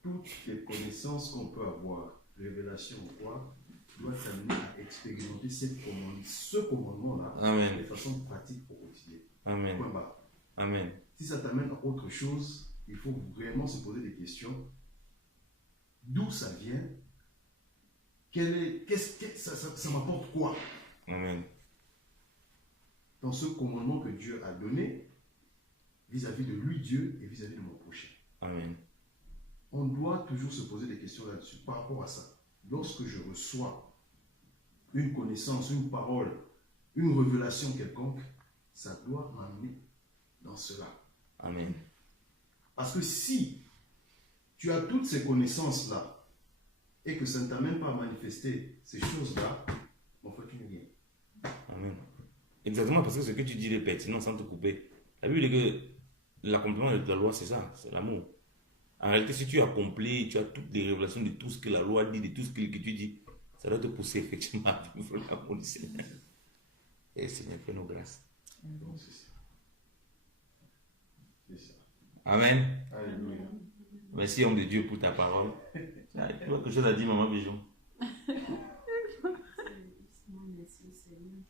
Toutes les connaissances qu'on peut avoir, révélation ou quoi, doivent t'amener à expérimenter ce commandement-là de façon pratique au quotidien. Amen. Point barre. Amen. Si ça t'amène à autre chose, il faut vraiment se poser des questions. D'où ça vient? Ça m'apporte quoi? Amen. Dans ce commandement que Dieu a donné vis-à-vis de lui, Dieu, et vis-à-vis de mon prochain. Amen. On doit toujours se poser des questions là-dessus par rapport à ça. Lorsque je reçois une connaissance, une parole, une révélation quelconque, ça doit m'amener dans cela. Amen. Parce que si tu as toutes ces connaissances-là et que ça ne t'amène pas à manifester ces choses-là, mon frère, tu n'es rien. Amen. Exactement, parce que ce que tu dis est pertinent sans te couper. La Bible dit que l'accomplissement de la loi, c'est ça, c'est l'amour. En réalité, si tu accomplis, tu as toutes les révélations de tout ce que la loi dit, de tout ce que tu dis, ça doit te pousser effectivement à vivre l'amour du Seigneur. Et Seigneur, fais nos grâces. Donc, c'est ça. C'est ça. Amen. Alléluia. Merci, homme de Dieu, pour ta parole. Tu as quelque chose à dire, maman Bijou? Merci Seigneur.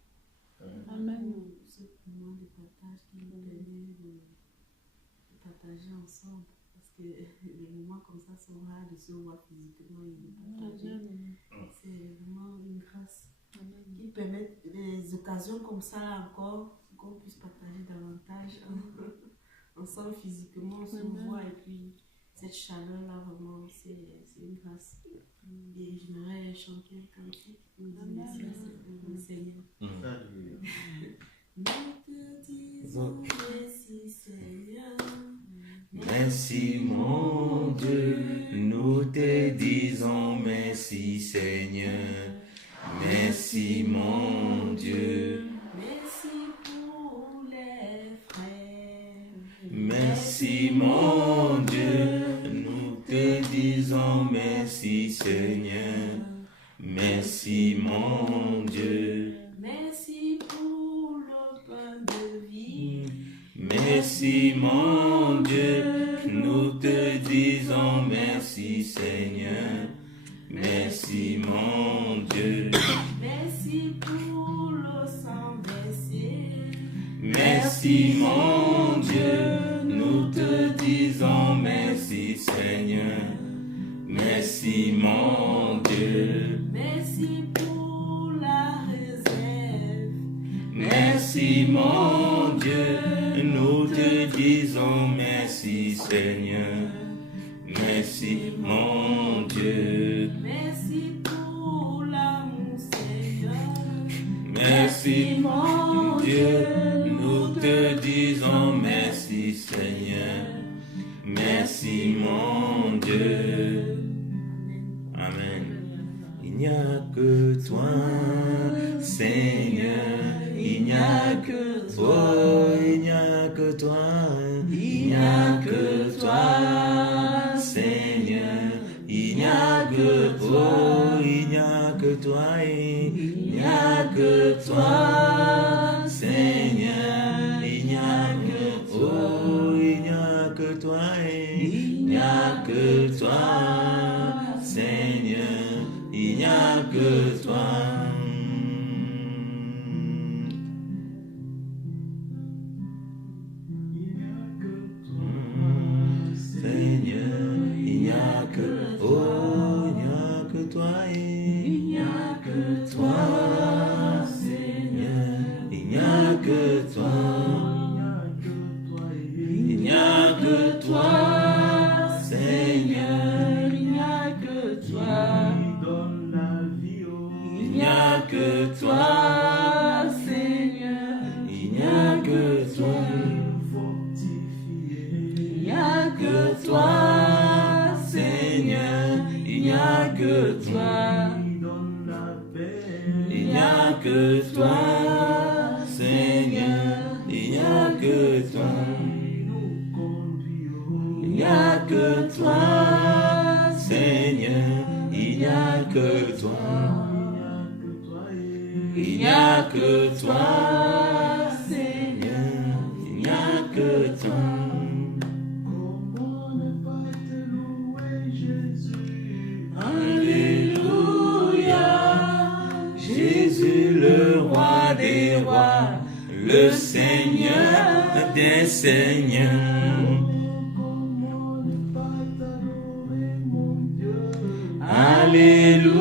Amen. Ce moment de partage qui nous permet de partager ensemble. Parce que les moments comme ça sont rares de se voir physiquement et de partager. C'est vraiment une grâce qui permet des occasions comme ça là encore qu'on puisse partager davantage ensemble physiquement, on se voit et puis cette chaleur là vraiment c'est une grâce. Et j'aimerais chanter un cantique pour dire merci pour le Seigneur. Alléluia. Nous te disons merci Seigneur. Merci mon Dieu, nous te disons merci Seigneur. Merci mon Dieu. Merci pour les frères. Merci mon Dieu, nous te disons merci Seigneur. Merci mon Dieu. Merci pour le pain de vie. Merci mon Dieu, nous te disons merci Seigneur. Merci mon Dieu. Merci pour Merci mon Dieu, nous te disons merci Seigneur. Merci mon Dieu. Merci pour l'amour, Seigneur. Merci mon Dieu, nous te disons merci Seigneur. Merci mon Dieu. Amen. Il n'y a que toi, Seigneur. Il n'y a que toi, il n'y a que toi, il n'y a que toi, Seigneur. Il n'y a que toi, il n'y a que toi, il n'y a que toi, Seigneur. Il n'y a que toi, il n'y a que toi, il n'y a que toi, Seigneur. Il n'y a que toi. Seigneur, il n'y a que toi, il n'y a que toi, il n'y a que toi, Seigneur, il n'y a que toi, il n'y a que toi, Seigneur, il n'y a que toi, il n'y a que toi, Seigneur, il n'y a que toi. Il n'y a que toi, Seigneur, il n'y a que toi. Il n'y a que toi, Seigneur, il n'y a que toi. Il n'y a que toi, Seigneur, il n'y a que toi. Il n'y a que toi, Seigneur, il n'y a que toi. Alléluia, Jésus le roi des rois, le Seigneur des seigneurs. Alléluia,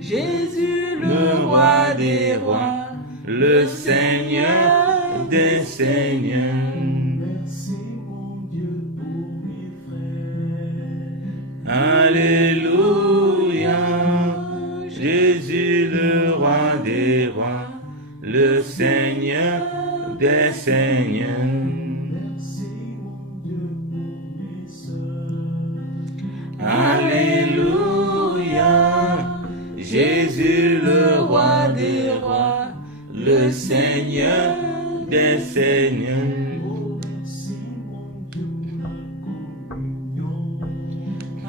Jésus le roi des rois, le Seigneur des seigneurs. Alléluia, Jésus le roi des rois, le Seigneur des seigneurs. Alléluia, Jésus le roi des rois, le Seigneur des seigneurs.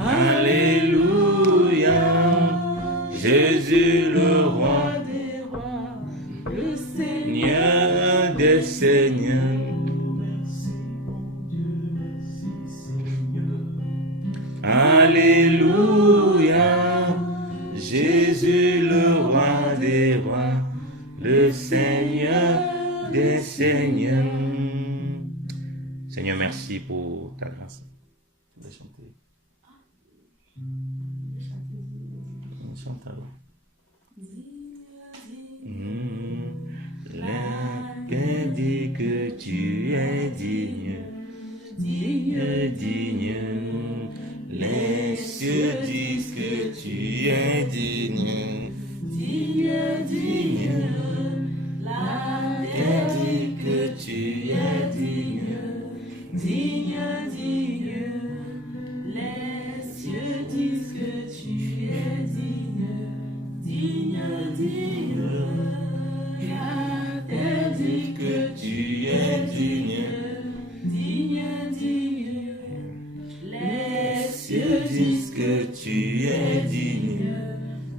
Alléluia, Jésus le roi des rois, le Seigneur des seigneurs. Alléluia, Jésus le roi des rois, le Seigneur des seigneurs. Seigneur, merci pour ta grâce. Tu vas chanter. Chante alors. La terre dit que tu es digne, digne, digne. Les cieux disent que tu es digne, digne, digne. La terre dit que tu es digne, digne, digne. Les cieux disent que tu es digne, digne, digne. La terre dit que tu es digne, digne, digne. Les cieux disent que tu es digne.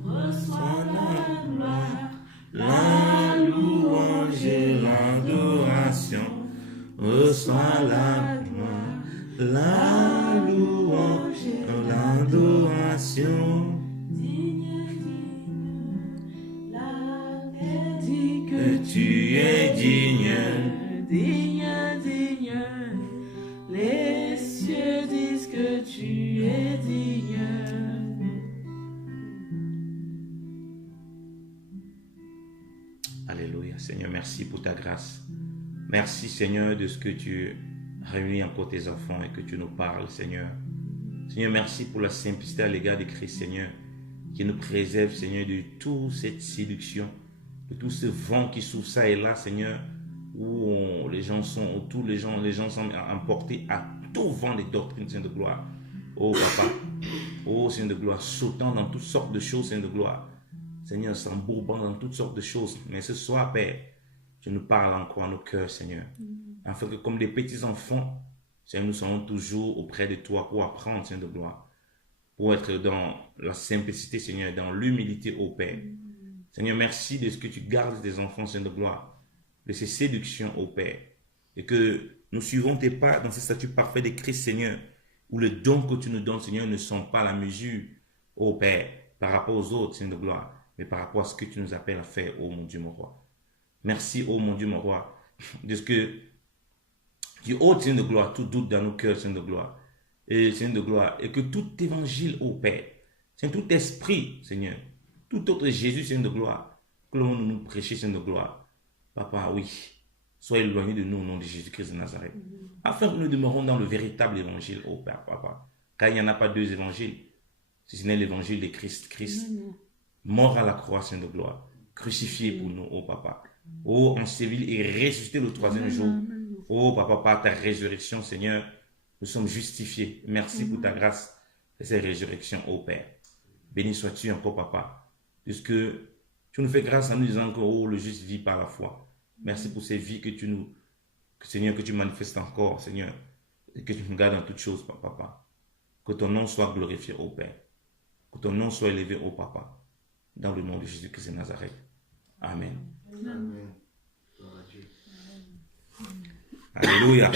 Reçois la gloire, la louange et l'adoration. Reçois la gloire, la louange et l'adoration. Que tu es digne, digne, digne. Les cieux disent que tu es digne. Alléluia. Seigneur, merci pour ta grâce. Merci, Seigneur, de ce que tu réunis encore tes enfants et que tu nous parles, Seigneur. Seigneur, merci pour la simplicité à l'égard de Christ, Seigneur, qui nous préserve, Seigneur, de toute cette séduction, de tout ce vent qui souffle ça et là, Seigneur, où les gens sont sont emportés à tout vent des doctrines, Seigneur de gloire. Oh, Papa, oh, Seigneur de gloire, sautant dans toutes sortes de choses, Seigneur de gloire. Seigneur, s'embourbant dans toutes sortes de choses. Mais ce soir, Père, tu nous parles encore à nos cœurs, Seigneur. Afin que comme des petits enfants, Seigneur, nous serons toujours auprès de toi pour apprendre, Seigneur de gloire. Pour être dans la simplicité, Seigneur, dans l'humilité au Père. Seigneur, merci de ce que tu gardes des enfants, Seigneur de gloire, de ces séductions au Père. Et que nous suivons tes pas dans ces statuts parfaits de Christ, Seigneur, où les dons que tu nous donnes, Seigneur, ne sont pas la mesure, ô Père, par rapport aux autres, Seigneur de gloire, mais par rapport à ce que tu nous appelles à faire, ô mon Dieu, mon roi. Merci, ô mon Dieu, mon roi, de ce que tu ôtes, Seigneur de gloire, tout doute dans nos cœurs, Seigneur de gloire. Et Seigneur de gloire, et que tout évangile, ô Père, Seigneur, tout esprit, Seigneur, tout autre Jésus, Seigneur de gloire, que l'on nous prêche, Seigneur de gloire. Papa, oui, sois éloigné de nous au nom de Jésus-Christ de Nazareth. Afin que nous demeurons dans le véritable évangile, ô Père, Papa. Car il n'y en a pas deux évangiles, si ce n'est l'évangile de Christ. Christ, mort à la croix, Seigneur de gloire, crucifié pour nous, ô Papa. Ô enseveli et ressuscité le troisième jour. Ô Papa, par ta résurrection, Seigneur, nous sommes justifiés. Merci pour ta grâce et cette résurrection, ô Père. Béni sois-tu encore, Papa, puisque tu nous fais grâce en nous disant que oh, le juste vit par la foi. Merci pour ces vies que Seigneur, que tu manifestes encore, Seigneur, et que tu nous gardes dans toutes choses, Papa. Que ton nom soit glorifié, ô Père. Que ton nom soit élevé, ô Papa. Dans le nom de Jésus-Christ de Nazareth. Amen. Amen. Gloire à Dieu. Alléluia.